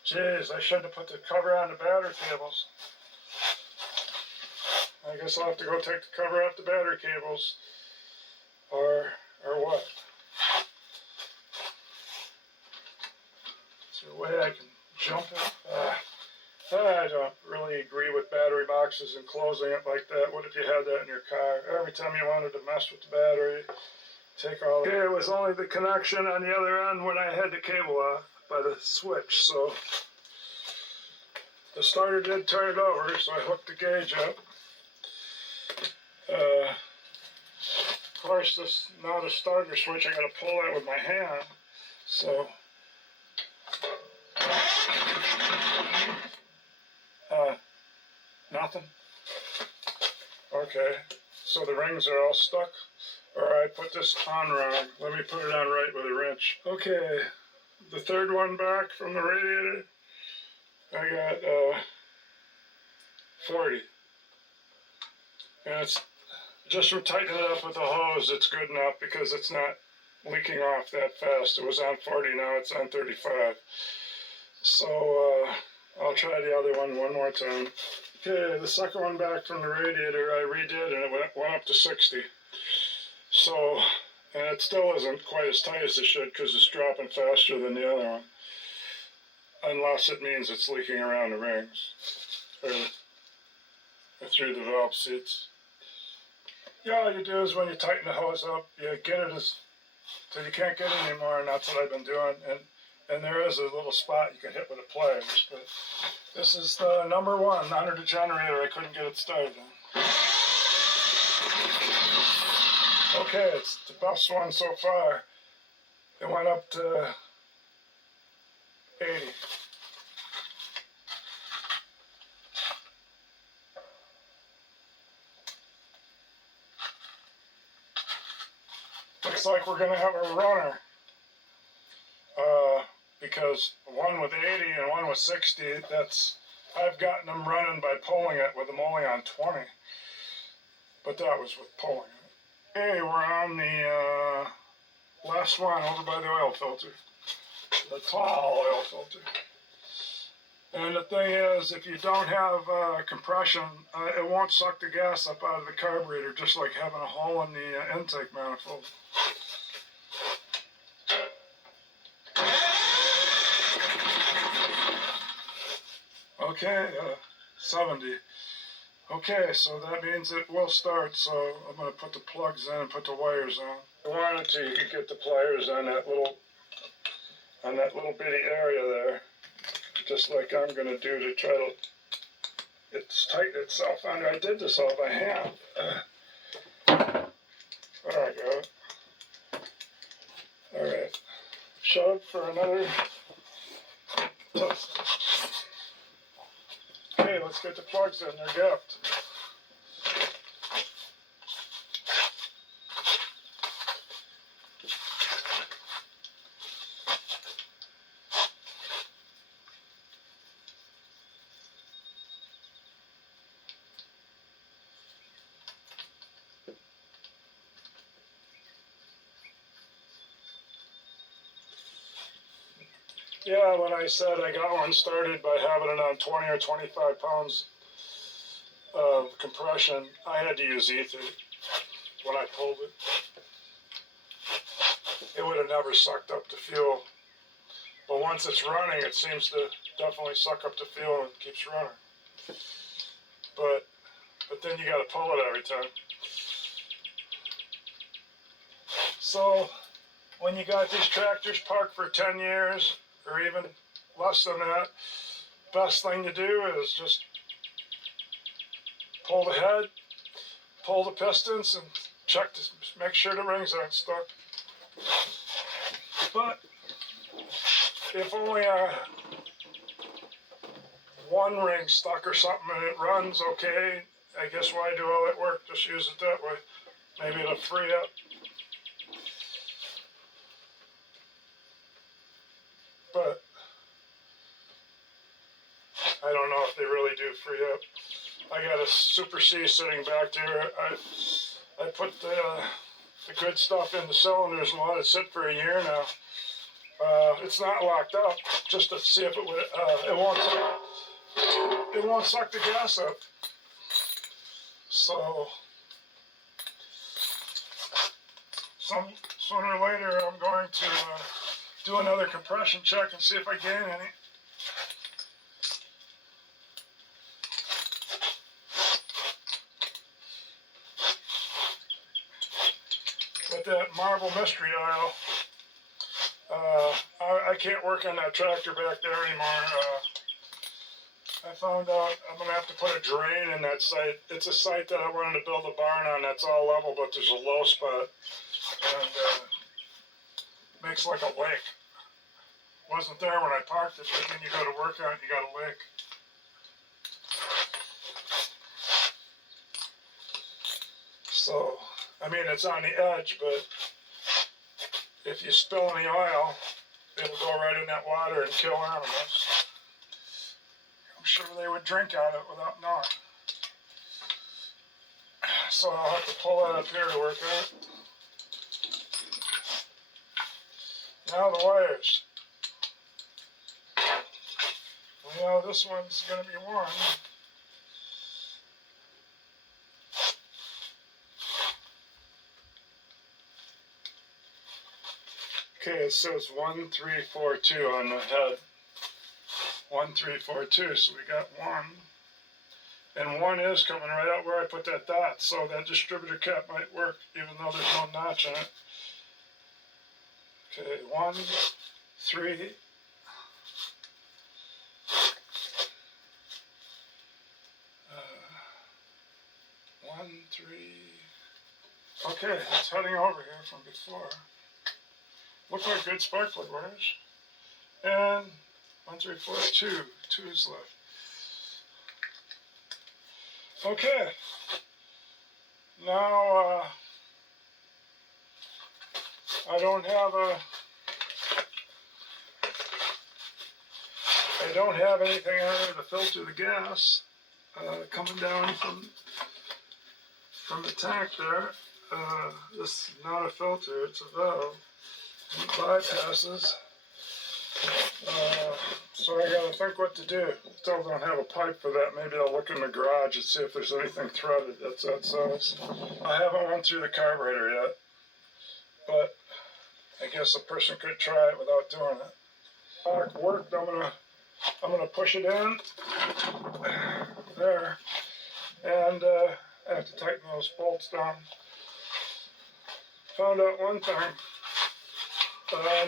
Jeez, I should have put the cover on the battery cables. I guess I'll have to go take the cover off the battery cables. Or what? Is there a way I can jump it? I don't really agree with battery boxes and closing it like that. What if you had that in your car? Every time you wanted to mess with the battery, take all. Okay, it was only the connection on the other end when I had the cable off by the switch, so the starter did turn it over, so I hooked the gauge up. Of course, this not a starter switch. I got to pull that with my hand, so. Nothing? Okay, so the rings are all stuck? Alright, put this on wrong. Let me put it on right with a wrench. Okay, the third one back from the radiator, I got 40. And it's just from tightening it up with a hose, it's good enough because it's not leaking off that fast. It was on 40, now it's on 35. So I'll try the other one more time. Okay, the second one back from the radiator I redid, and it went up to 60. So, and it still isn't quite as tight as it should because it's dropping faster than the other one. Unless it means it's leaking around the rings or through the valve seats. Yeah, all you do is when you tighten the hose up, you get it till you can't get it anymore, and that's what I've been doing. And there is a little spot you can hit with the pliers, but this is the number one under the generator. I couldn't get it started on. Okay, it's the best one so far. It went up to 80. Looks like we're gonna have a runner. Because one with 80 and one with 60, I've gotten them running by pulling it with them only on 20. But that was with pulling it. Okay, we're on the last one over by the oil filter. The tall oil filter. And the thing is, if you don't have compression, it won't suck the gas up out of the carburetor, just like having a hole in the intake manifold. Okay, 70. Okay, so that means it will start, so I'm going to put the plugs in and put the wires on. If you wanted to, you could get the pliers on that little bitty area there, just like I'm going to do to try to tighten itself on there. I did this all by hand. There I go. Alright, shove for another test. Okay, let's get the plugs in. They're gapped. Yeah, when I said I got one started by having it on 20 or 25 pounds of compression, I had to use ether when I pulled it. It would have never sucked up the fuel. But once it's running, it seems to definitely suck up the fuel and it keeps running. But then you got to pull it every time. So when you got these tractors parked for 10 years, or even less than that, best thing to do is just pull the head, pull the pistons, and check to make sure the rings aren't stuck. But if only one ring stuck or something and it runs okay, I guess why do all that work? Just use it that way. Maybe it'll free up. But I don't know if they really do free up. I got a Super C sitting back there. I put the good stuff in the cylinders and let it sit for a year now. It's not locked up, just to see if it would. It won't suck the gas up. So sooner or later, I'm going to do another compression check and see if I gain any. With that marble mystery oil, I can't work on that tractor back there anymore. I found out I'm going to have to put a drain in that site. It's a site that I wanted to build a barn on that's all level, but there's a low spot. And makes like a lake. Wasn't there when I parked it, but then you go to work on it, you got a lake. So, I mean, it's on the edge, but if you spill any oil, it'll go right in that water and kill animals. I'm sure they would drink out of it without knowing. So I'll have to pull that up here to work on it. Now the wires. Well, this one's going to be one. Okay, it says 1342 on the head. 1342, so we got one. And one is coming right out where I put that dot, so that distributor cap might work, even though there's no notch on it. Okay, 1, 3. 1, 3. Okay, it's heading over here from before. Look like good spark plug wires. And 1, 3, 4, 2. 2 is left. Okay. Now, I don't have anything on there to filter the gas coming down from the tank there. This is not a filter, it's a valve. It bypasses. So I gotta think what to do. Still don't have a pipe for that. Maybe I'll look in the garage and see if there's anything threaded that's that size. I haven't went through the carburetor yet, but I guess a person could try it without doing it. It worked. I'm gonna push it in there, and I have to tighten those bolts down. Found out one thing.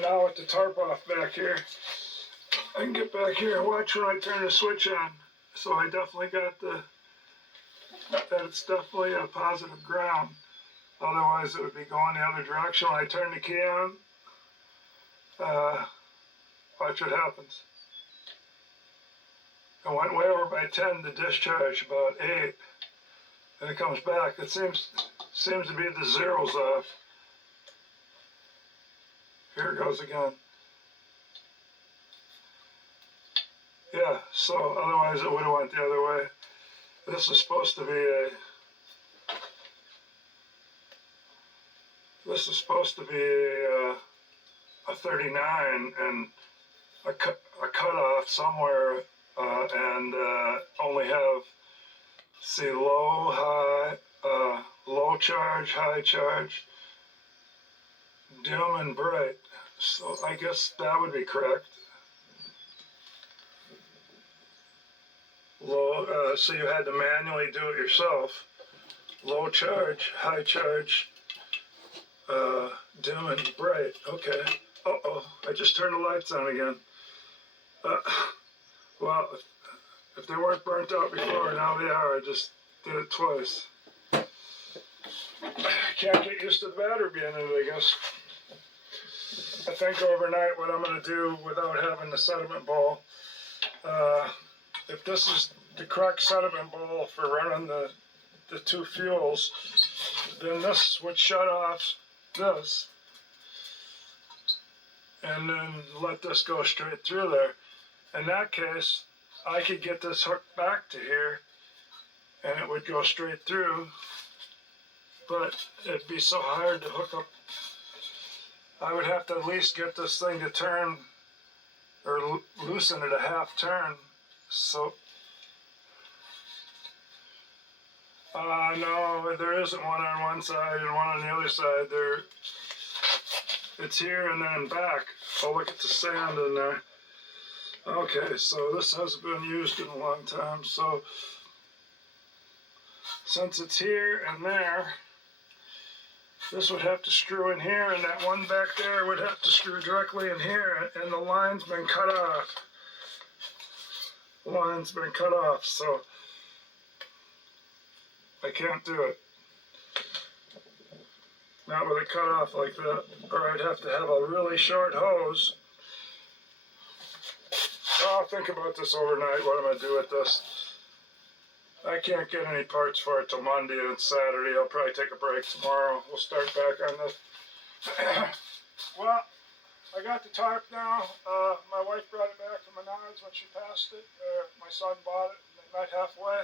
Now with the tarp off back here, I can get back here and watch when I turn the switch on. So I definitely got that it's definitely a positive ground. Otherwise it would be going the other direction. When I turn the key on, watch what happens. It went way over by 10 to discharge, about 8. And it comes back. It seems to be the zeros off. Here it goes again. Yeah, so otherwise it would have went the other way. This is supposed to be a 39 and a cutoff somewhere, and only have low charge, high charge, dim and bright. So I guess that would be correct. Low, so you had to manually do it yourself. Low charge, high charge, dim and bright. Okay. Uh-oh, I just turned the lights on again. Well, if they weren't burnt out before, now they are. I just did it twice. Can't get used to the battery being in it, I guess. I think overnight what I'm going to do without having the sediment bowl. If this is the correct sediment bowl for running the two fuels, then this would shut off this and then let this go straight through there. In that case, I could get this hooked back to here and it would go straight through, but it'd be so hard to hook up. I would have to at least get this thing to turn or loosen it a half turn. So, no, there isn't one on one side and one on the other side. It's here and then back. Oh, look at the sand in there. Okay, so this hasn't been used in a long time. So, since it's here and there, this would have to screw in here, and that one back there would have to screw directly in here, and the line's been cut off. The line's been cut off, so I can't do it. Not with it cut off like that, or I'd have to have a really short hose. I'll think about this overnight, what I'm going to do with this. I can't get any parts for it till Monday, and it's Saturday. I'll probably take a break tomorrow. We'll start back on this. Well, I got the tarp now. My wife brought it back from Menards when she passed it. My son bought it, and they met halfway.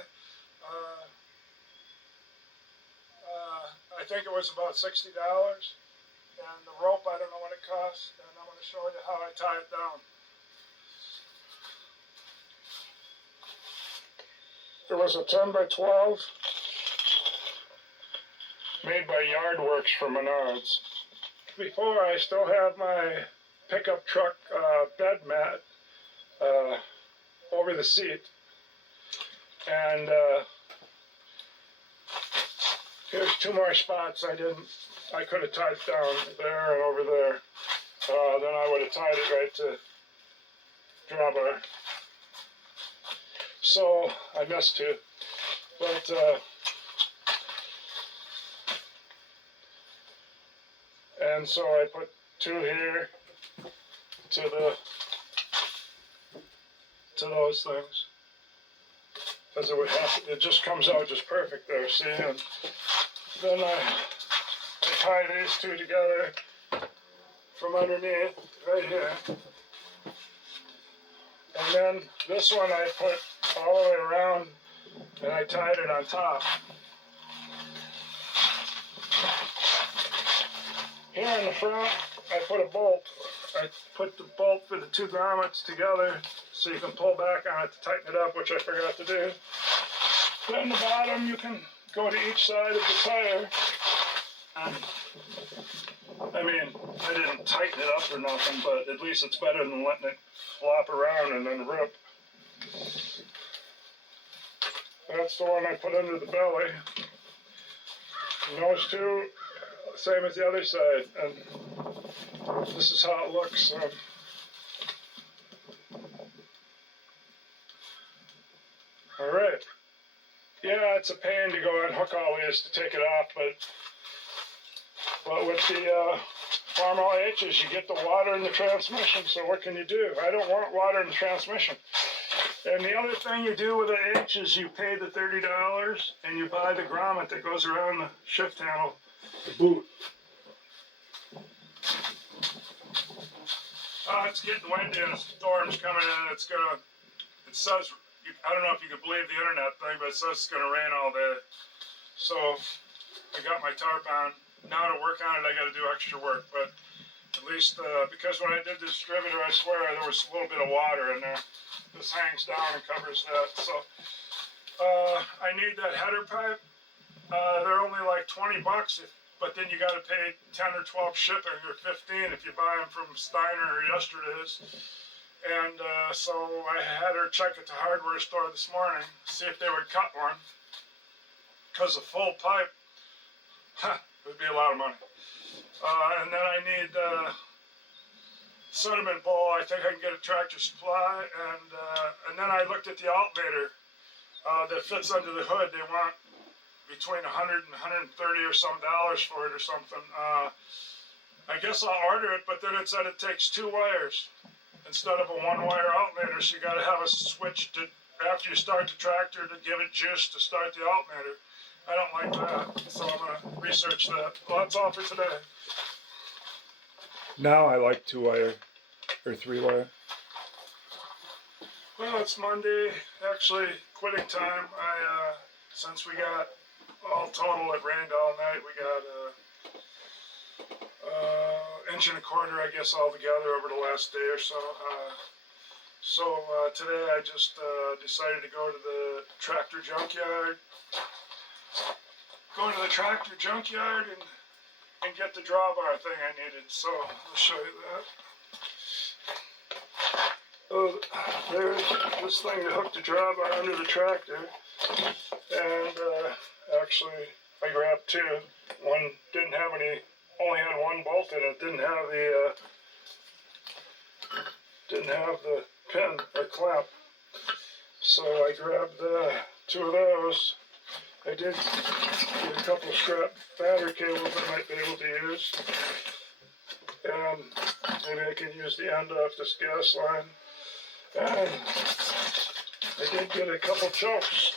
I think it was about $60. And the rope, I don't know what it costs. And I'm going to show you how I tie it down. It was a 10 by 12 made by Yardworks from Menards. Before, I still have my pickup truck bed mat over the seat. And here's two more spots I could have tied down there and over there. Then I would have tied it right to drawbar. So I missed two, but and so I put two here to those things, because it just comes out just perfect there. See, and then I tie these two together from underneath right here, and then this one I put all the way around, and I tied it on top. Here in the front, I put a bolt. I put the bolt for the two grommets together so you can pull back on it to tighten it up, which I forgot to do. Then the bottom, you can go to each side of the tire. And, I mean, I didn't tighten it up or nothing, but at least it's better than letting it flop around and then rip. That's the one I put under the belly. And those two, same as the other side. And this is how it looks. All right. Yeah, it's a pain to go unhook all these to take it off, but with the Famall H's, you get the water in the transmission. So what can you do? I don't want water in the transmission. And the other thing you do with the H is you pay the $30 and you buy the grommet that goes around the shift handle, the boot. It's getting windy and a storm's coming in. It says, I don't know if you can believe the internet thing, but it says it's going to rain all day. So I got my tarp on. Now to work on it, I got to do extra work. But at least, because when I did the distributor, I swear there was a little bit of water in there. This hangs down and covers that. So I need that header pipe. They're only like $20, but then you got to pay 10 or 12 shipping, or 15 if you buy them from Steiner or Yesterday's. And so I had her check at the hardware store this morning, see if they would cut one, because a full pipe would be a lot of money. And then I need sediment bowl. I think I can get a Tractor Supply, and then I looked at the alternator that fits under the hood. They want between $100 and $130 or some dollars for it or something. I guess I'll order it, but then it said it takes 2 wires instead of a 1-wire alternator, so you got to have a switch to after you start the tractor to give it juice to start the alternator. I don't like that, so I'm gonna research that. Well, that's all for today. Now I like 2-wire or 3-wire. Well, it's Monday, actually quitting time. Since we got all total, it rained all night. We got 1.25 inches, I guess, all together over the last day or so. Today I just decided to go to the tractor junkyard. Go to the tractor junkyard and get the drawbar thing I needed. So I'll show you that. Oh, there's this thing to hook the drawbar under the tractor. And actually I grabbed 2. One didn't have any, only had 1 bolt in it. Didn't have the pin or clamp. So I grabbed 2 of those. I did get a couple of scrap battery cables I might be able to use. And maybe I can use the end off this gas line. And I did get a couple chokes.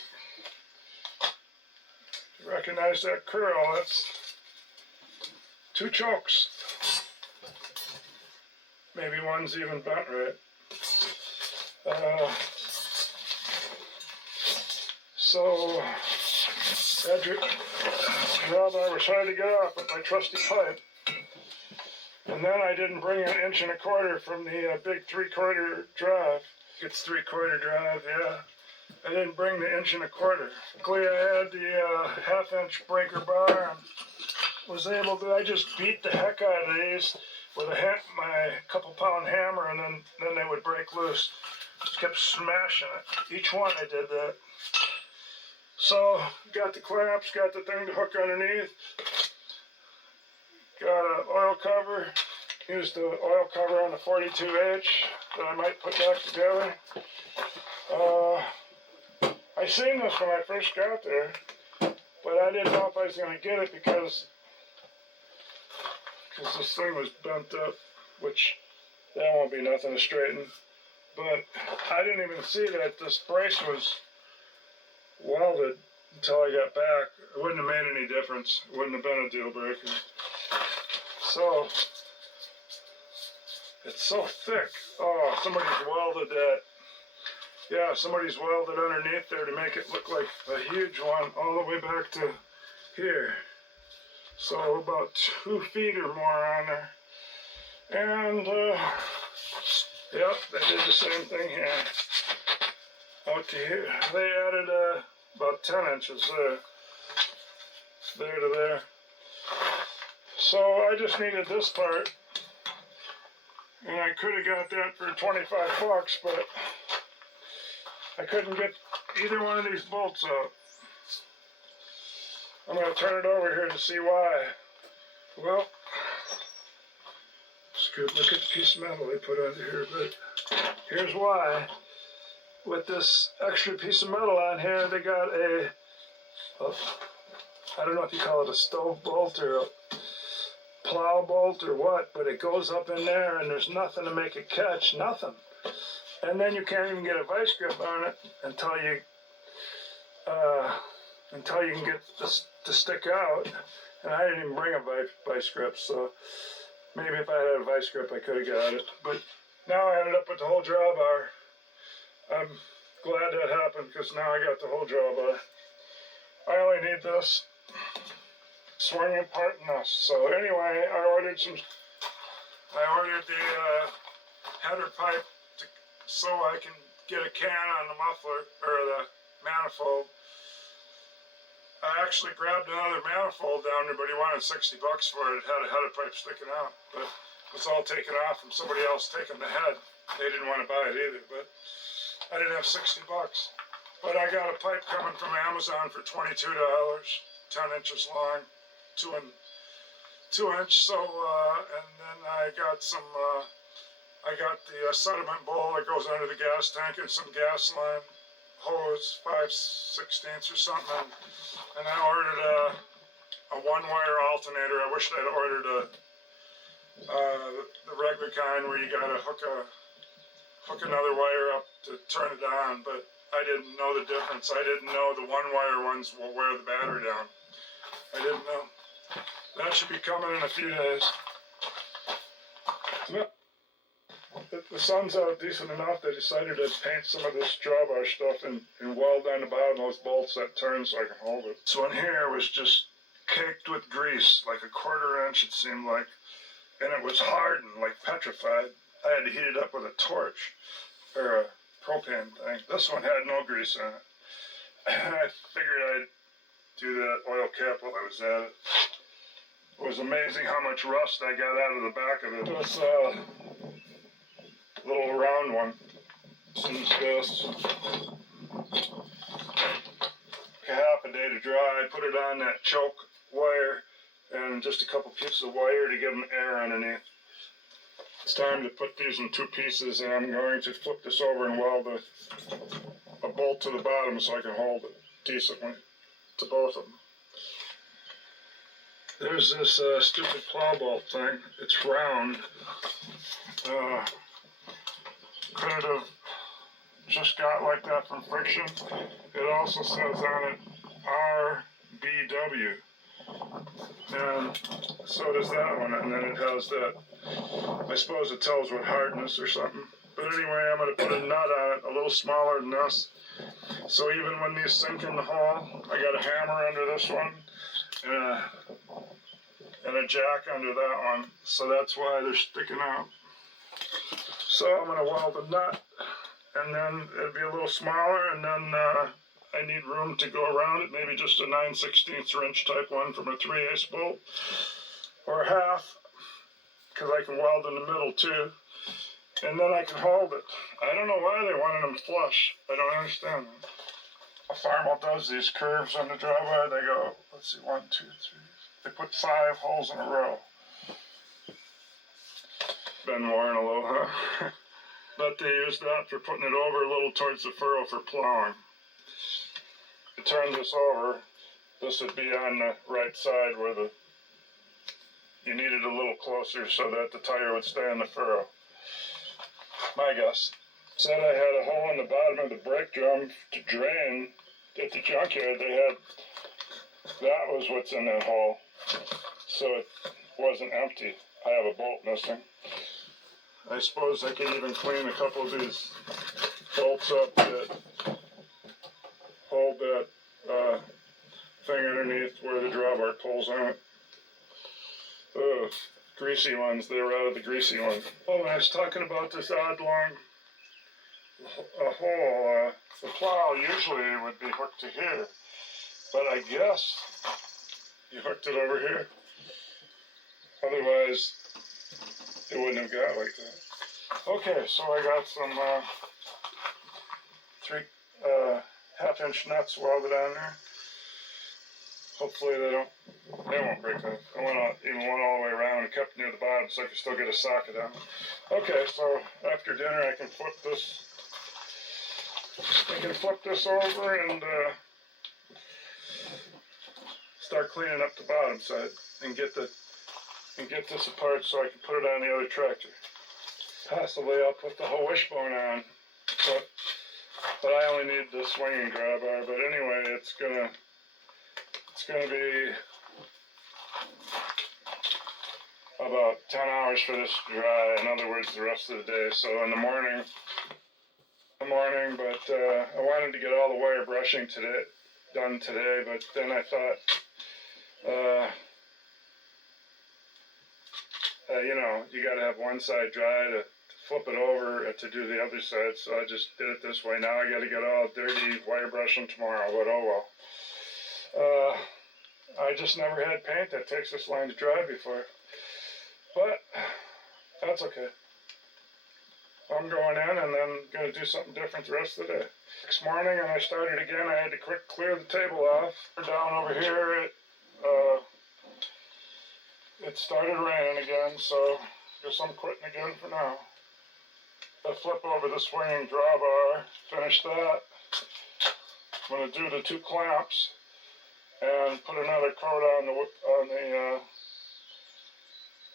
You recognize that curl? That's 2 chokes. Maybe one's even bent right. So that drawbar was hard to get off with my trusty pipe. And then I didn't bring an 1.25 inches from the big 3/4 drive. It's 3/4 drive, yeah. I didn't bring the 1.25 inches. Luckily I had the 1/2 inch breaker bar and was able to, I just beat the heck out of these with my couple-pound hammer, and then they would break loose. Just kept smashing it. Each one I did that. So, got the clamps, got the thing to hook underneath. Got an oil cover. Used the oil cover on the 42H that I might put back together. I seen this when I first got there, but I didn't know if I was going to get it because this thing was bent up, which that won't be nothing to straighten. But I didn't even see that this brace was welded until I got back. It wouldn't have made any difference. It wouldn't have been a deal breaker. So, it's so thick. Oh, somebody's welded that. Yeah, somebody's welded underneath there to make it look like a huge one all the way back to here. So about 2 feet or more on there. And, yep, they did the same thing here. Out to here. They added about 10 inches there to there. So I just needed this part. And I could have got that for $25, but I couldn't get either one of these bolts out. I'm going to turn it over here to see why. Well, it's good. Look at the piece of metal they put under here, but here's why. With this extra piece of metal on here, they got I don't know if you call it a stove bolt or a plow bolt or what, but it goes up in there and there's nothing to make it catch, nothing. And then you can't even get a vice grip on it until you can get this to stick out. And I didn't even bring a vice grip, so maybe if I had a vice grip I could have got it. But now I ended up with the whole drawbar. I'm glad that happened because now I got the whole drawbar. I only need this swinging part and this. So anyway, I ordered the header pipe so I can get a can on the muffler or the manifold. I actually grabbed another manifold down there, but he wanted $60 for it. It had a header pipe sticking out, but it was all taken off from somebody else taking the head. They didn't want to buy it either, but I didn't have $60. But I got a pipe coming from Amazon for $22, 10 inches long, 2 inch. So, and then I got the sediment bowl that goes under the gas tank and some gas line hose, 5/16 or something. And I ordered a 1-wire alternator. I wished I'd ordered the regular kind where you gotta hook another wire up to turn it on, but I didn't know the difference. I didn't know the one wire ones will wear the battery down. I didn't know. That should be coming in a few days. Well, the sun's out decent enough. They decided to paint some of this drawbar stuff and weld on the bottom of those bolts that turn so I can hold it. This one here was just caked with grease, like a 1/4 inch it seemed like, and it was hardened, like petrified. I had to heat it up with a torch, or a propane thing. This one had no grease on it. I figured I'd do that oil cap while I was at it. It was amazing how much rust I got out of the back of it. This little round one. Since this. Half a day to dry. I put it on that choke wire and just a couple pieces of wire to give them air underneath. It's time to put these in 2 pieces, and I'm going to flip this over and weld a bolt to the bottom so I can hold it decently to both of them. There's this stupid plow bolt thing. It's round. Could have just got like that from friction. It also says on it RBW. And so does that one, and then it has that, I suppose it tells what hardness or something. But anyway, I'm going to put a nut on it, a little smaller than this. So even when these sink in the hole, I got a hammer under this one, and a jack under that one. So that's why they're sticking out. So I'm going to weld the nut, and then it'll be a little smaller, and then I need room to go around it, maybe just a 9/16 inch type one from a 3/8 bolt, or a half, because I can weld in the middle too, and then I can hold it. I don't know why they wanted them flush. I don't understand them. A Famall does these curves on the drawbar. They go, let's see, 1, 2, 3. They put 5 holes in a row. Been worn a little, huh? But they use that for putting it over a little towards the furrow for plowing. To turn this over, this would be on the right side where you need it a little closer so that the tire would stay in the furrow. My guess. Said I had a hole in the bottom of the brake drum to drain at the junkyard. That was what's in that hole. So it wasn't empty. I have a bolt missing. I suppose I could even clean a couple of these bolts up that hold that thing underneath where the drawbar pulls on it. Ugh, greasy ones. They were out of the greasy one. Oh, when I was talking about this odd long hole, the plow usually would be hooked to here, but I guess you hooked it over here. Otherwise, it wouldn't have got like that. Okay, so I got some 3 1/2 inch nuts welded on there. Hopefully they won't break off. I went even one all the way around and kept near the bottom so I could still get a socket on. Okay, so after dinner I can flip this. Over and start cleaning up the bottom side and get this apart so I can put it on the other tractor. Possibly I'll put the whole wishbone on, but I only need the swinging drawbar. But anyway, it's gonna be about 10 hours for this to dry. In other words, the rest of the day. So in the morning, but I wanted to get all the wire brushing done today, but then I thought, you got to have one side dry to flip it over to do the other side, so I just did it this way. Now I got to get all dirty wire brushing tomorrow, but oh well. I just never had paint that takes this long to dry before, but that's okay. I'm going in and then going to do something different the rest of the day. Next morning, and I started again. I had to clear the table off. Down over here, it started raining again, so guess I'm quitting again for now. I flip over the swinging drawbar, finish that. I'm going to do the 2 clamps and put another coat on the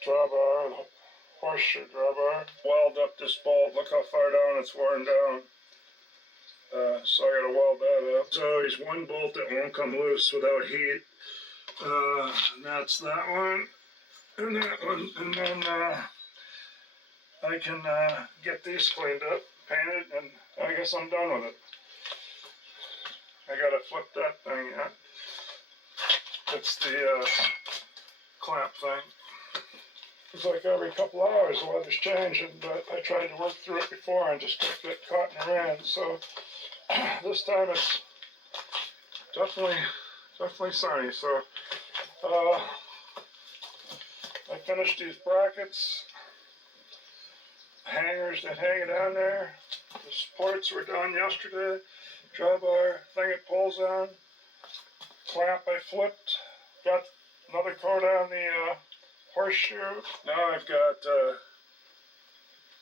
drawbar, horseshoe drawbar. Weld up this bolt. Look how far down it's worn down. So I gotta weld that up. So there's one bolt that won't come loose without heat. And that's that one. And that one. And then I can get these cleaned up, painted, and I guess I'm done with it. I gotta flip that thing yet. It's the clamp thing. It's like every couple hours the weather's changing, but I tried to work through it before and just kept getting caught in the rain. So this time it's definitely sunny. So I finished these brackets, hangers that hang it on there. The supports were done yesterday. Drawbar thing it pulls on. Clamp I flipped. Got another coat on the horseshoe. Now I've got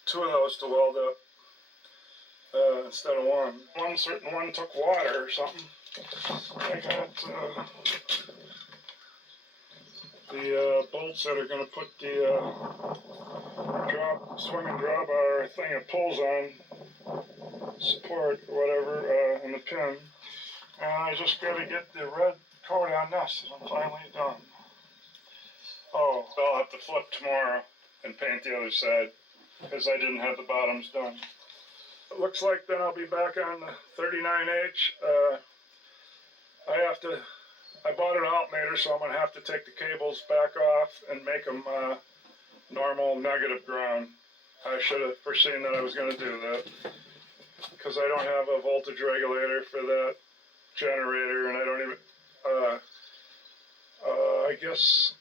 two of those to weld up instead of one. One certain one took water or something. I got the bolts that are going to put the swinging drawbar thing it pulls on support or whatever in the pin. And I just got to get the red coat on this and I'm finally done. Oh, I'll have to flip tomorrow and paint the other side because I didn't have the bottoms done. It looks like then I'll be back on the 39H. I bought an alternator, so I'm going to have to take the cables back off and make them normal negative ground. I should have foreseen that I was going to do that because I don't have a voltage regulator for that generator, and I don't even, I guess,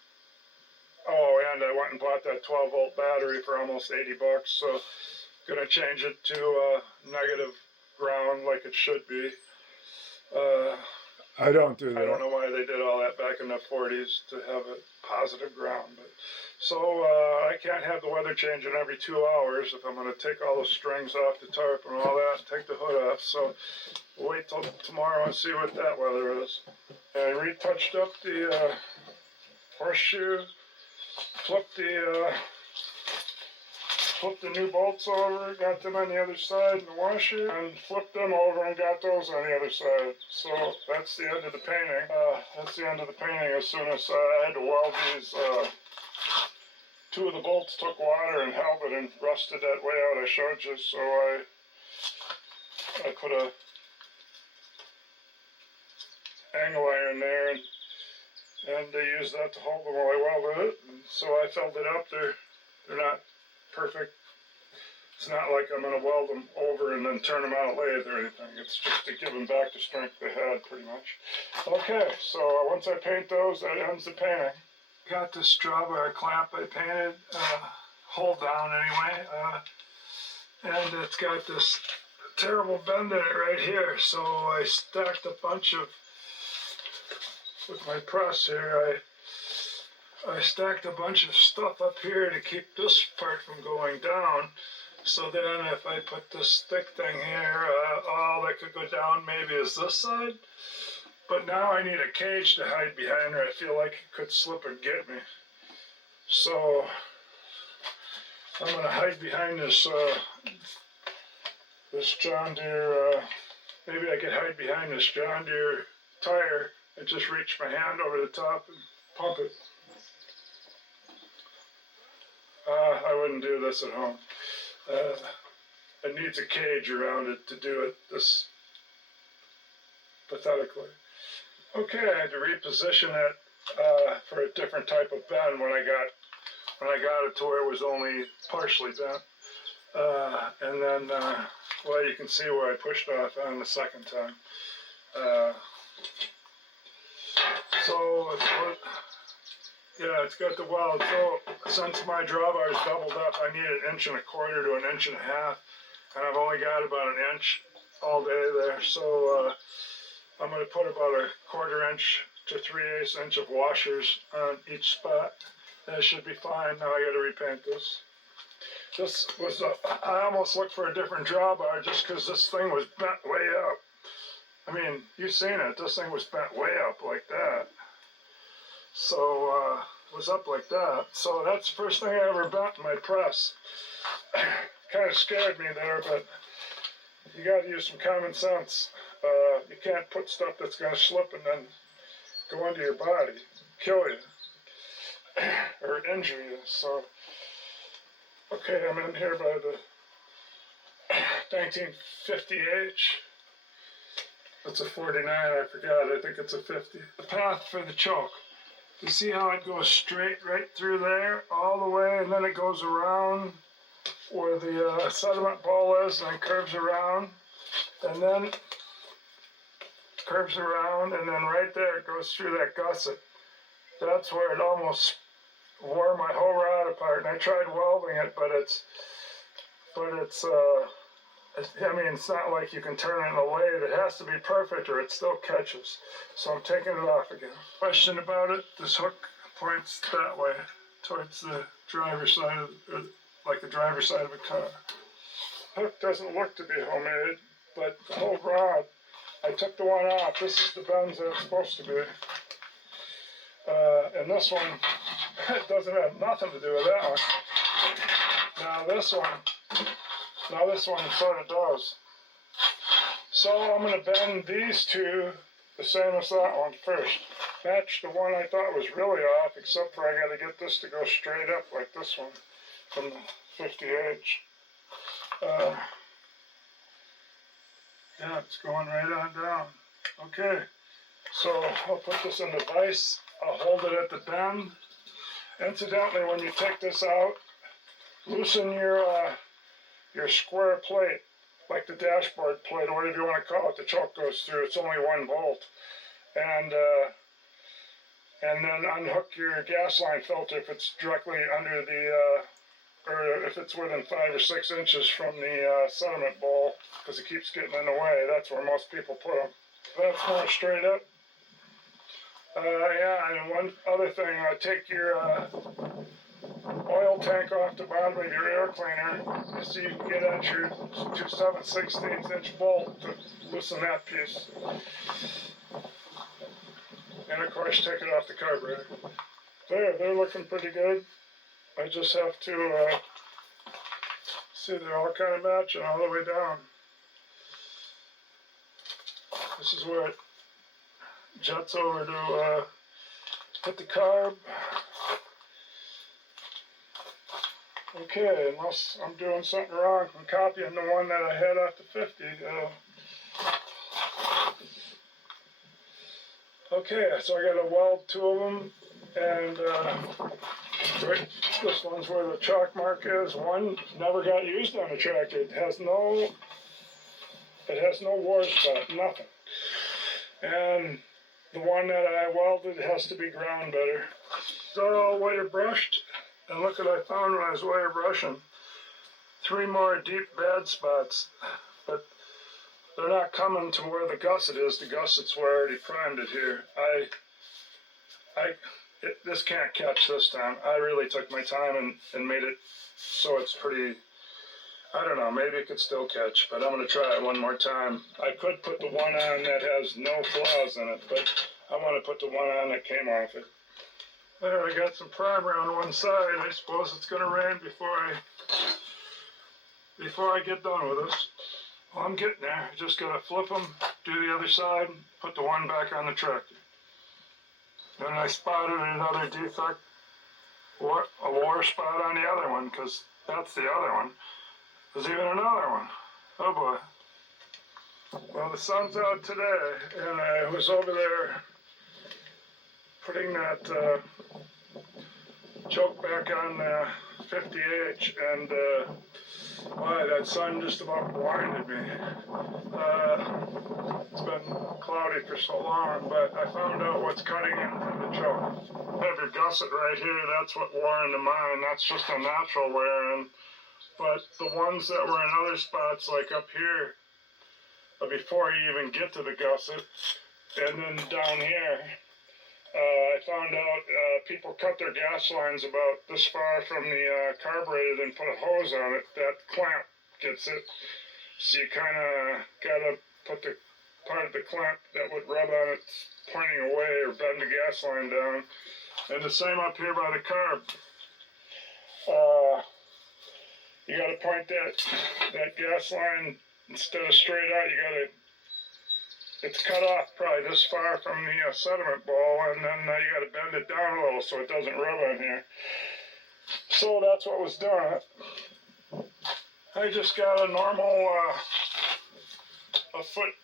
oh, and I went and bought that 12-volt battery for almost 80 bucks, so gonna change it to negative ground like it should be. I don't do that. I don't know why they did all that back in the 40s to have a positive ground, but so I can't have the weather changing every 2 hours if I'm going to take all the strings off the tarp and all that, and take the hood off. So we'll wait till tomorrow and see what that weather is. I retouched up the horseshoe, flipped the new bolts over, got them on the other side in the washer, and flipped them over and got those on the other side. So that's the end of the painting. As soon as I had to weld these, two of the bolts took water and held it and rusted that way out I showed you. So I put a angle iron there and I used that to hold them while I welded it. And so I filled it up. They're not perfect. It's not like I'm going to weld them over and then turn them out lathe or anything. It's just to give them back the strength they had, pretty much. Okay, so once I paint those, that ends the painting. Got this drawbar clamp I painted, hold down anyway, and it's got this terrible bend in it right here. So I stacked a bunch of, with my press here, I stacked a bunch of stuff up here to keep this part from going down. So then if I put this thick thing here, all that could go down maybe is this side. But now I need a cage to hide behind or I feel like it could slip and get me. So I'm going to hide behind this this John Deere, maybe I could hide behind this John Deere tire and just reach my hand over the top and pump it. I wouldn't do this at home. It needs a cage around it to do it this pathetically. Okay, I had to reposition it for a different type of bend when I got it to where it was only partially bent. And then, well, you can see where I pushed off on the second time. Yeah, it's got the weld. So since my drawbar is doubled up, I need 1.25 inches to 1.5 inches, and I've only got about 1 inch all day there. So I'm going to put about 1/4 inch to 3/8 inch of washers on each spot. That should be fine. Now I got to repaint this. This was I almost looked for a different drawbar just because this thing was bent way up. I mean, you've seen it. This thing was bent way up like that. So was up like that. So that's the first thing I ever bent in my press. Kind of scared me there, but you got to use some common sense. You can't put stuff that's going to slip and then go into your body, kill you, or injure you. So, okay, I'm in here by the 1950H. It's a 49, I forgot, I think it's a 50. The path for the choke. You see how it goes straight right through there, all the way, and then it goes around where the sediment ball is, and then curves around, and then curves around, and then right there it goes through that gusset. That's where it almost wore my whole rod apart, and I tried welding it, but it's I mean, it's not like you can turn it in a lathe. It has to be perfect or it still catches. So I'm taking it off again. Question about it, this hook points that way, towards the driver's side of, or like the driver's side of a car. Hook doesn't look to be homemade, but the whole rod, I took the one off. This is the bends that it's supposed to be. And this one, it doesn't have nothing to do with that one. Now this one sort of does. So I'm going to bend these two the same as that one first. Match the one I thought was really off, except for I got to get this to go straight up like this one from the 50H. Yeah, it's going right on down. Okay, so I'll put this in the vise. I'll hold it at the bend. Incidentally, when you take this out, loosen your square plate, like the dashboard plate, or whatever you want to call it. The choke goes through. It's only one bolt, and then unhook your gas line filter if it's directly under the, or if it's within 5 or 6 inches from the sediment bowl, because it keeps getting in the way. That's where most people put them. That's more straight up. Yeah, and one other thing, take your oil tank off the bottom of your air cleaner so you can get at your 2 7/16" bolt to loosen that piece. And of course, take it off the carburetor. They're looking pretty good. I just have to see they're all kind of matching all the way down. This is where it jets over to hit the carb. Okay, unless I'm doing something wrong, I'm copying the one that I had off the 50. Okay, so I got to weld 2 of them, and right, this one's where the chalk mark is. One never got used on the tractor. It has no war spot, nothing. And the one that I welded has to be ground better. So all wire brushed. And look what I found when I was wire brushing. 3 more deep bad spots, but they're not coming to where the gusset is. The gusset's where I already primed it here. This can't catch this time. I really took my time and made it so it's pretty, I don't know, maybe it could still catch, but I'm going to try it one more time. I could put the one on that has no flaws in it, but I want to put the one on that came off it. There, I got some primer on one side. I suppose it's going to rain before I get done with this. Well, I'm getting there. I just got to flip them, do the other side, put the one back on the tractor. Then I spotted another defect, a war spot on the other one, because that's the other one. There's even another one. Oh boy. Well, the sun's out today, and I was over there putting that choke back on the 50H, and boy, that sun just about blinded me. It's been cloudy for so long, but I found out what's cutting into the choke. I have your gusset right here. That's what wore into mine. That's just a natural wear in. But the ones that were in other spots, like up here, before you even get to the gusset, and then down here, I found out people cut their gas lines about this far from the carburetor, then put a hose on it. That clamp gets it. So you kind of got to put the part of the clamp that would rub on it pointing away or bend the gas line down. And the same up here by the carb. You got to point that gas line instead of straight out. It's cut off probably this far from the sediment ball, and then you got to bend it down a little so it doesn't rub on here. So that's what was doing it. I just got a normal a foot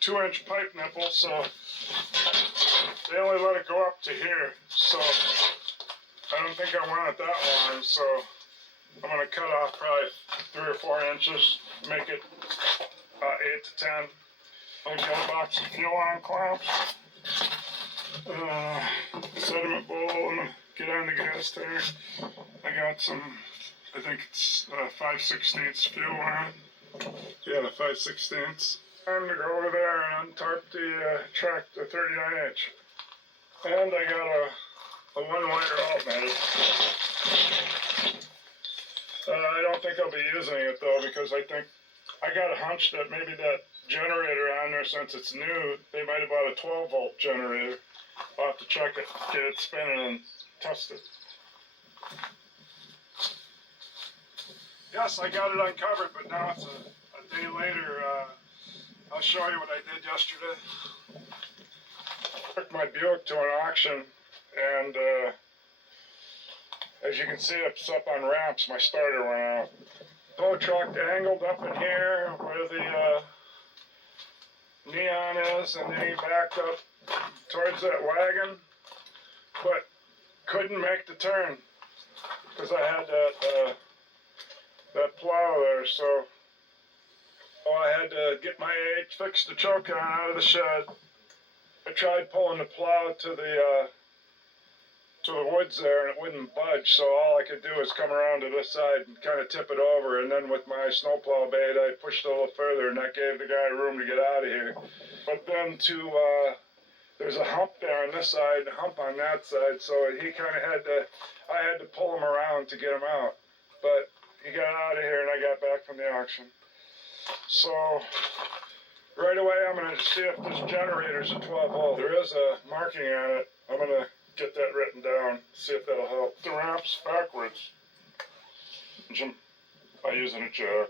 2-inch pipe nipple, so they only let it go up to here. So I don't think I want it that long. So I'm gonna cut off probably 3 or 4 inches, make it 8 to 10. I got a box of fuel line clamps, sediment bowl, I'm gonna get on the gas there. I got some, I think it's 5/16 fuel line. Yeah, the 5/16. Time to go over there and untarp the track, the 39H. And I got a 1-wire alternator. I don't think I'll be using it though, because I think I got a hunch that maybe that generator on there, since it's new, they might have bought a 12-volt generator. I'll have to check it, get it spinning and test it. Yes, I got it uncovered, but now it's a day later. I'll show you what I did yesterday. Took my Buick to an auction, and as you can see, it's up on ramps. My starter went out. Tow truck angled up in here where the neon is, and then he backed up towards that wagon, but couldn't make the turn because I had that plow there. So I had to get my H, fix the choke on out of the shed. I tried pulling the plow to the woods there, and it wouldn't budge, so all I could do was come around to this side and kind of tip it over, and then with my snowplow bait I pushed a little further, and that gave the guy room to get out of here. But then there's a hump there on this side and a hump on that side, so he kind of I had to pull him around to get him out. But he got out of here and I got back from the auction. So right away I'm going to see if this generator's a 12 volt. There is a marking on it. I'm going to get that written down, see if that'll help. The ramps backwards by using a jack.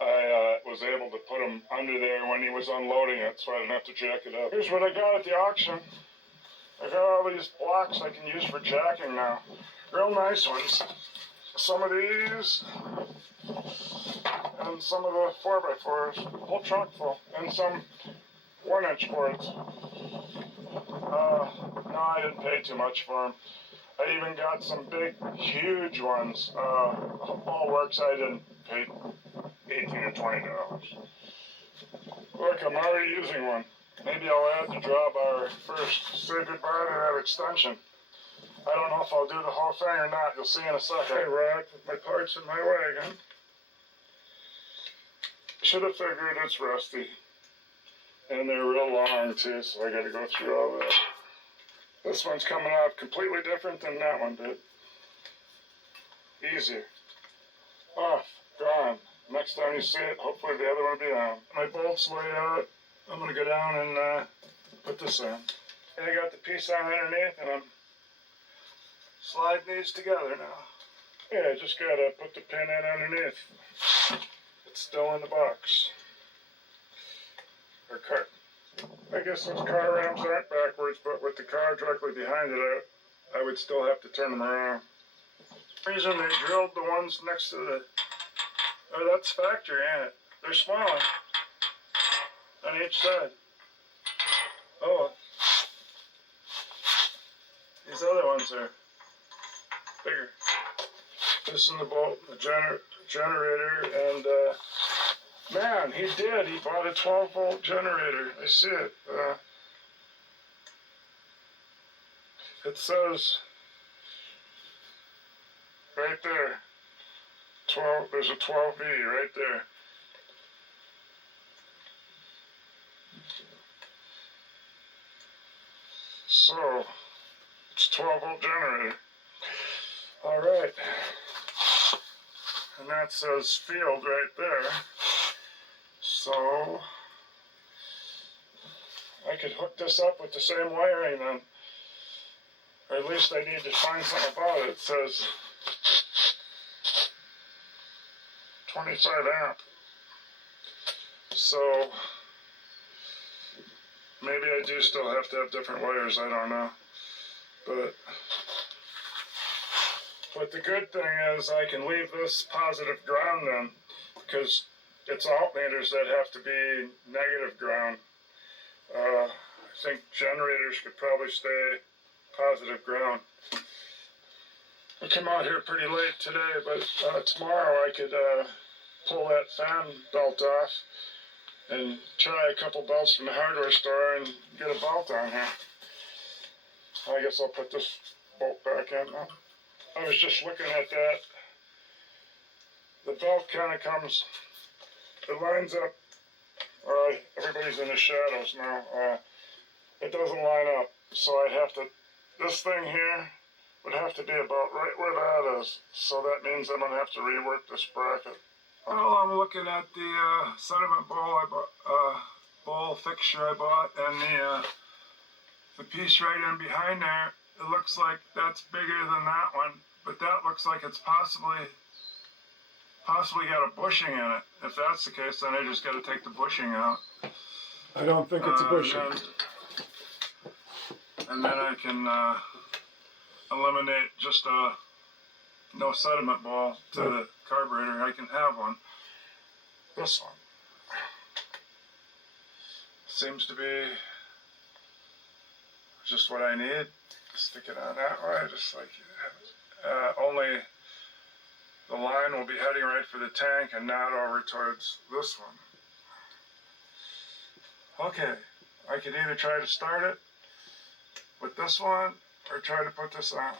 I was able to put him under there when he was unloading it, so I didn't have to jack it up. Here's what I got at the auction. I got all these blocks I can use for jacking now. Real nice ones. Some of these, and some of the 4x4s, whole trunk full, and some 1-inch cords. No, I didn't pay too much for them. I even got some big, huge ones. All works, I didn't pay $18 or $20. Look, I'm already using one. Maybe I'll add the drawbar first. Say goodbye to that extension. I don't know if I'll do the whole thing or not. You'll see in a second. Hey, rack with my parts in my wagon. Should have figured it's rusty. And they're real long too, so I gotta go through all that. This one's coming off completely different than that one did. Easier. Off, gone. Next time you see it, hopefully the other one will be on. My bolts lay out. I'm gonna go down and put this in. And I got the piece on underneath, and I'm sliding these together now. Yeah, just gotta put the pin in underneath. It's still in the box. Or cart. I guess those car ramps aren't backwards, but with the car directly behind it, I would still have to turn them around. The reason they drilled the ones next to the... Oh, that's factory, ain't it? They're smaller on each side. Oh. These other ones are bigger. This and the bolt, the generator, and man, he did. He bought a 12-volt generator. I see it. It says right there, 12. There's a 12V right there. So it's a 12-volt generator. All right. And that says field right there. So I could hook this up with the same wiring then. Or at least I need to find something about it. It says 25 amp. So maybe I do still have to have different wires, I don't know. But the good thing is I can leave this positive ground then, because it's alternators that have to be negative ground. I think generators could probably stay positive ground. I came out here pretty late today, but tomorrow I could pull that fan belt off and try a couple belts from the hardware store and get a belt on here. I guess I'll put this bolt back in now. I was just looking at that. The belt kind of comes, it lines up. Alright, everybody's in the shadows now. It doesn't line up, so I have to, this thing here would have to be about right where that is. So that means I'm going to have to rework this bracket. Well, I'm looking at the sediment bowl I bought, bowl fixture I bought, and the piece right in behind there. It looks like that's bigger than that one, but that looks like it's possibly got a bushing in it. If that's the case, then I just got to take the bushing out. I don't think it's a bushing. And then I can eliminate just a no sediment ball to the carburetor. I can have one. This one seems to be just what I need. Stick it on that way, just like only the line will be heading right for the tank and not over towards this one. Okay, I could either try to start it with this one or try to put this on.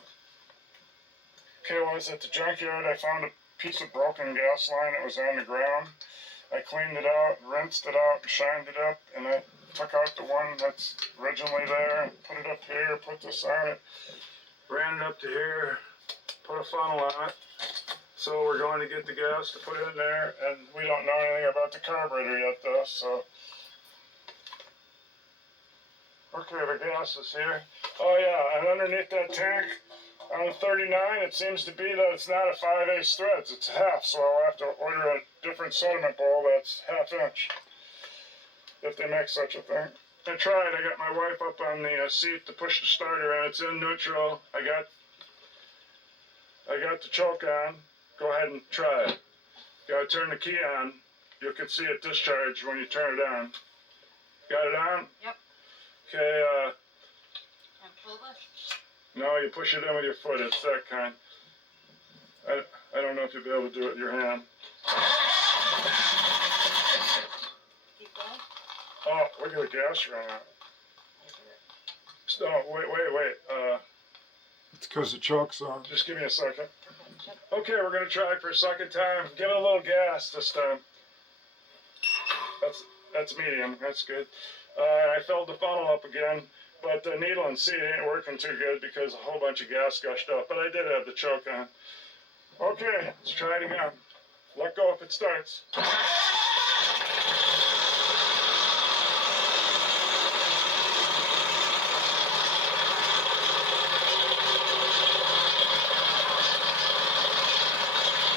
Okay, well, I was at the junkyard. I found a piece of broken gas line that was on the ground. I cleaned it out, rinsed it out, shined it up, and I took out the one that's originally there and put it up here, put this on it, ran it up to here, put a funnel on it. So we're going to get the gas to put in there, and we don't know anything about the carburetor yet though, so. Okay, the gas is here. Oh yeah, and underneath that tank, on the 39, it seems to be that it's not a 5/8 threads, it's half, so I'll have to order a different sediment bowl that's 1/2 inch, if they make such a thing. I tried, I got my wife up on the seat to push the starter, and it's in neutral. I got the choke on. Go ahead and try it. Gotta turn the key on. You can see it discharge when you turn it on. Got it on? Yep. Okay, And pull this. no, you push it in with your foot. It's that kind. I don't know if you'll be able to do it with your hand. Keep going. Oh, look at the gas run out. No, wait. It's because the choke's on. Just give me a second. Okay, we're gonna try it for a second time. Give it a little gas this time. That's medium. That's good. I filled the funnel up again, but the needle and seat ain't working too good because a whole bunch of gas gushed up. But I did have the choke on. Okay, let's try it again. Let go if it starts.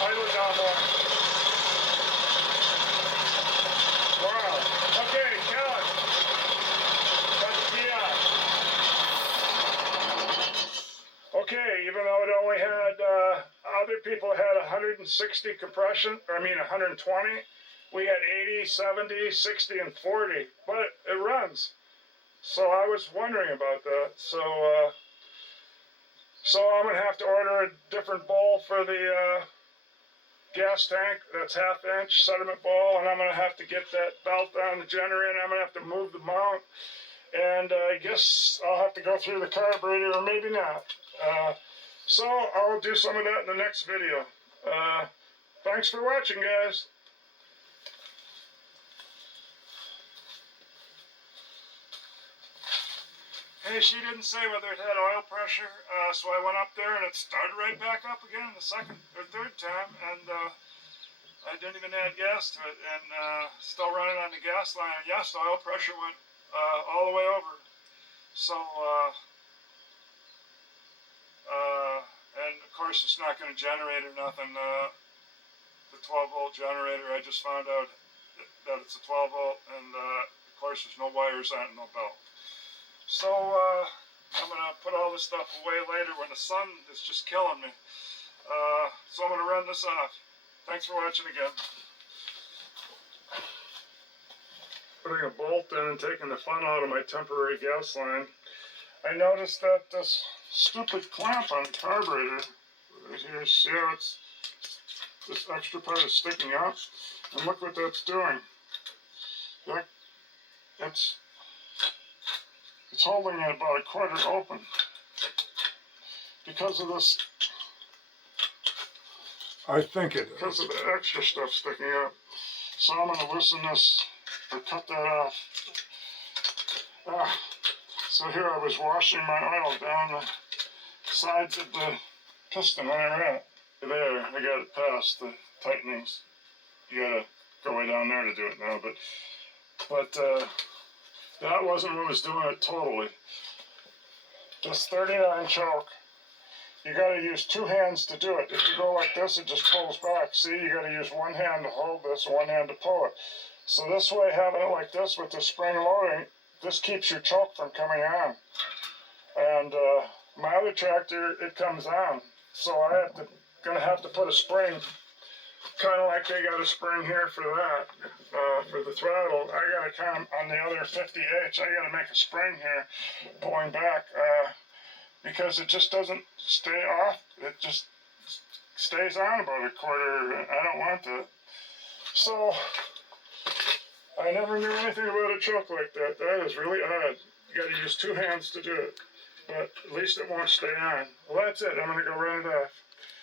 Idle down more. Wow. Okay, Kelly. Put the key on. Okay, even though it only had, other people had 160 compression, or I mean 120, we had 80, 70, 60, and 40, but it runs. So I was wondering about that. So I'm going to have to order a different bowl for the gas tank. That's 1/2 inch sediment bowl, and I'm going to have to get that belt on the generator. I'm going to have to move the mount, and I guess I'll have to go through the carburetor, or maybe not. So I'll do some of that in the next video. Thanks for watching, guys. Hey, she didn't say whether it had oil pressure, so I went up there and it started right back up again the second or third time, and I didn't even add gas to it, and still running on the gas line. Yes, the oil pressure went all the way over. So, and of course it's not going to generate or nothing. The 12-volt generator, I just found out that it's a 12-volt, and of course there's no wires on it, no belt. So I'm going to put all this stuff away later when the sun is just killing me. So I'm going to run this off. Thanks for watching again. Putting a bolt in and taking the fun out of my temporary gas line. I noticed that this stupid clamp on the carburetor right here, see how it's, this extra part is sticking up? And look what that's doing. It's holding it about a quarter open. Because of this, I think it is. Because of the extra stuff sticking up. So I'm going to loosen this, or cut that off. So here I was washing my oil down the sides of the piston when I ran it. There, I got it past the tightenings. You gotta go way down there to do it now, but that wasn't what was doing it totally. This 39 choke, you gotta use two hands to do it. If you go like this, it just pulls back. See, you gotta use one hand to hold this, one hand to pull it. So this way, having it like this with the spring loading, this keeps your choke from coming on. And my other tractor, it comes on. So gonna have to put a spring, kind of like they got a spring here for that, for the throttle. I gotta kind of, on the other 50H, I gotta make a spring here, pulling back, because it just doesn't stay off. It just stays on about a quarter. I don't want that. So, I never knew anything about a choke like that. That is really odd. You gotta use two hands to do it. But at least it won't stay on. Well, that's it. I'm gonna go run it off.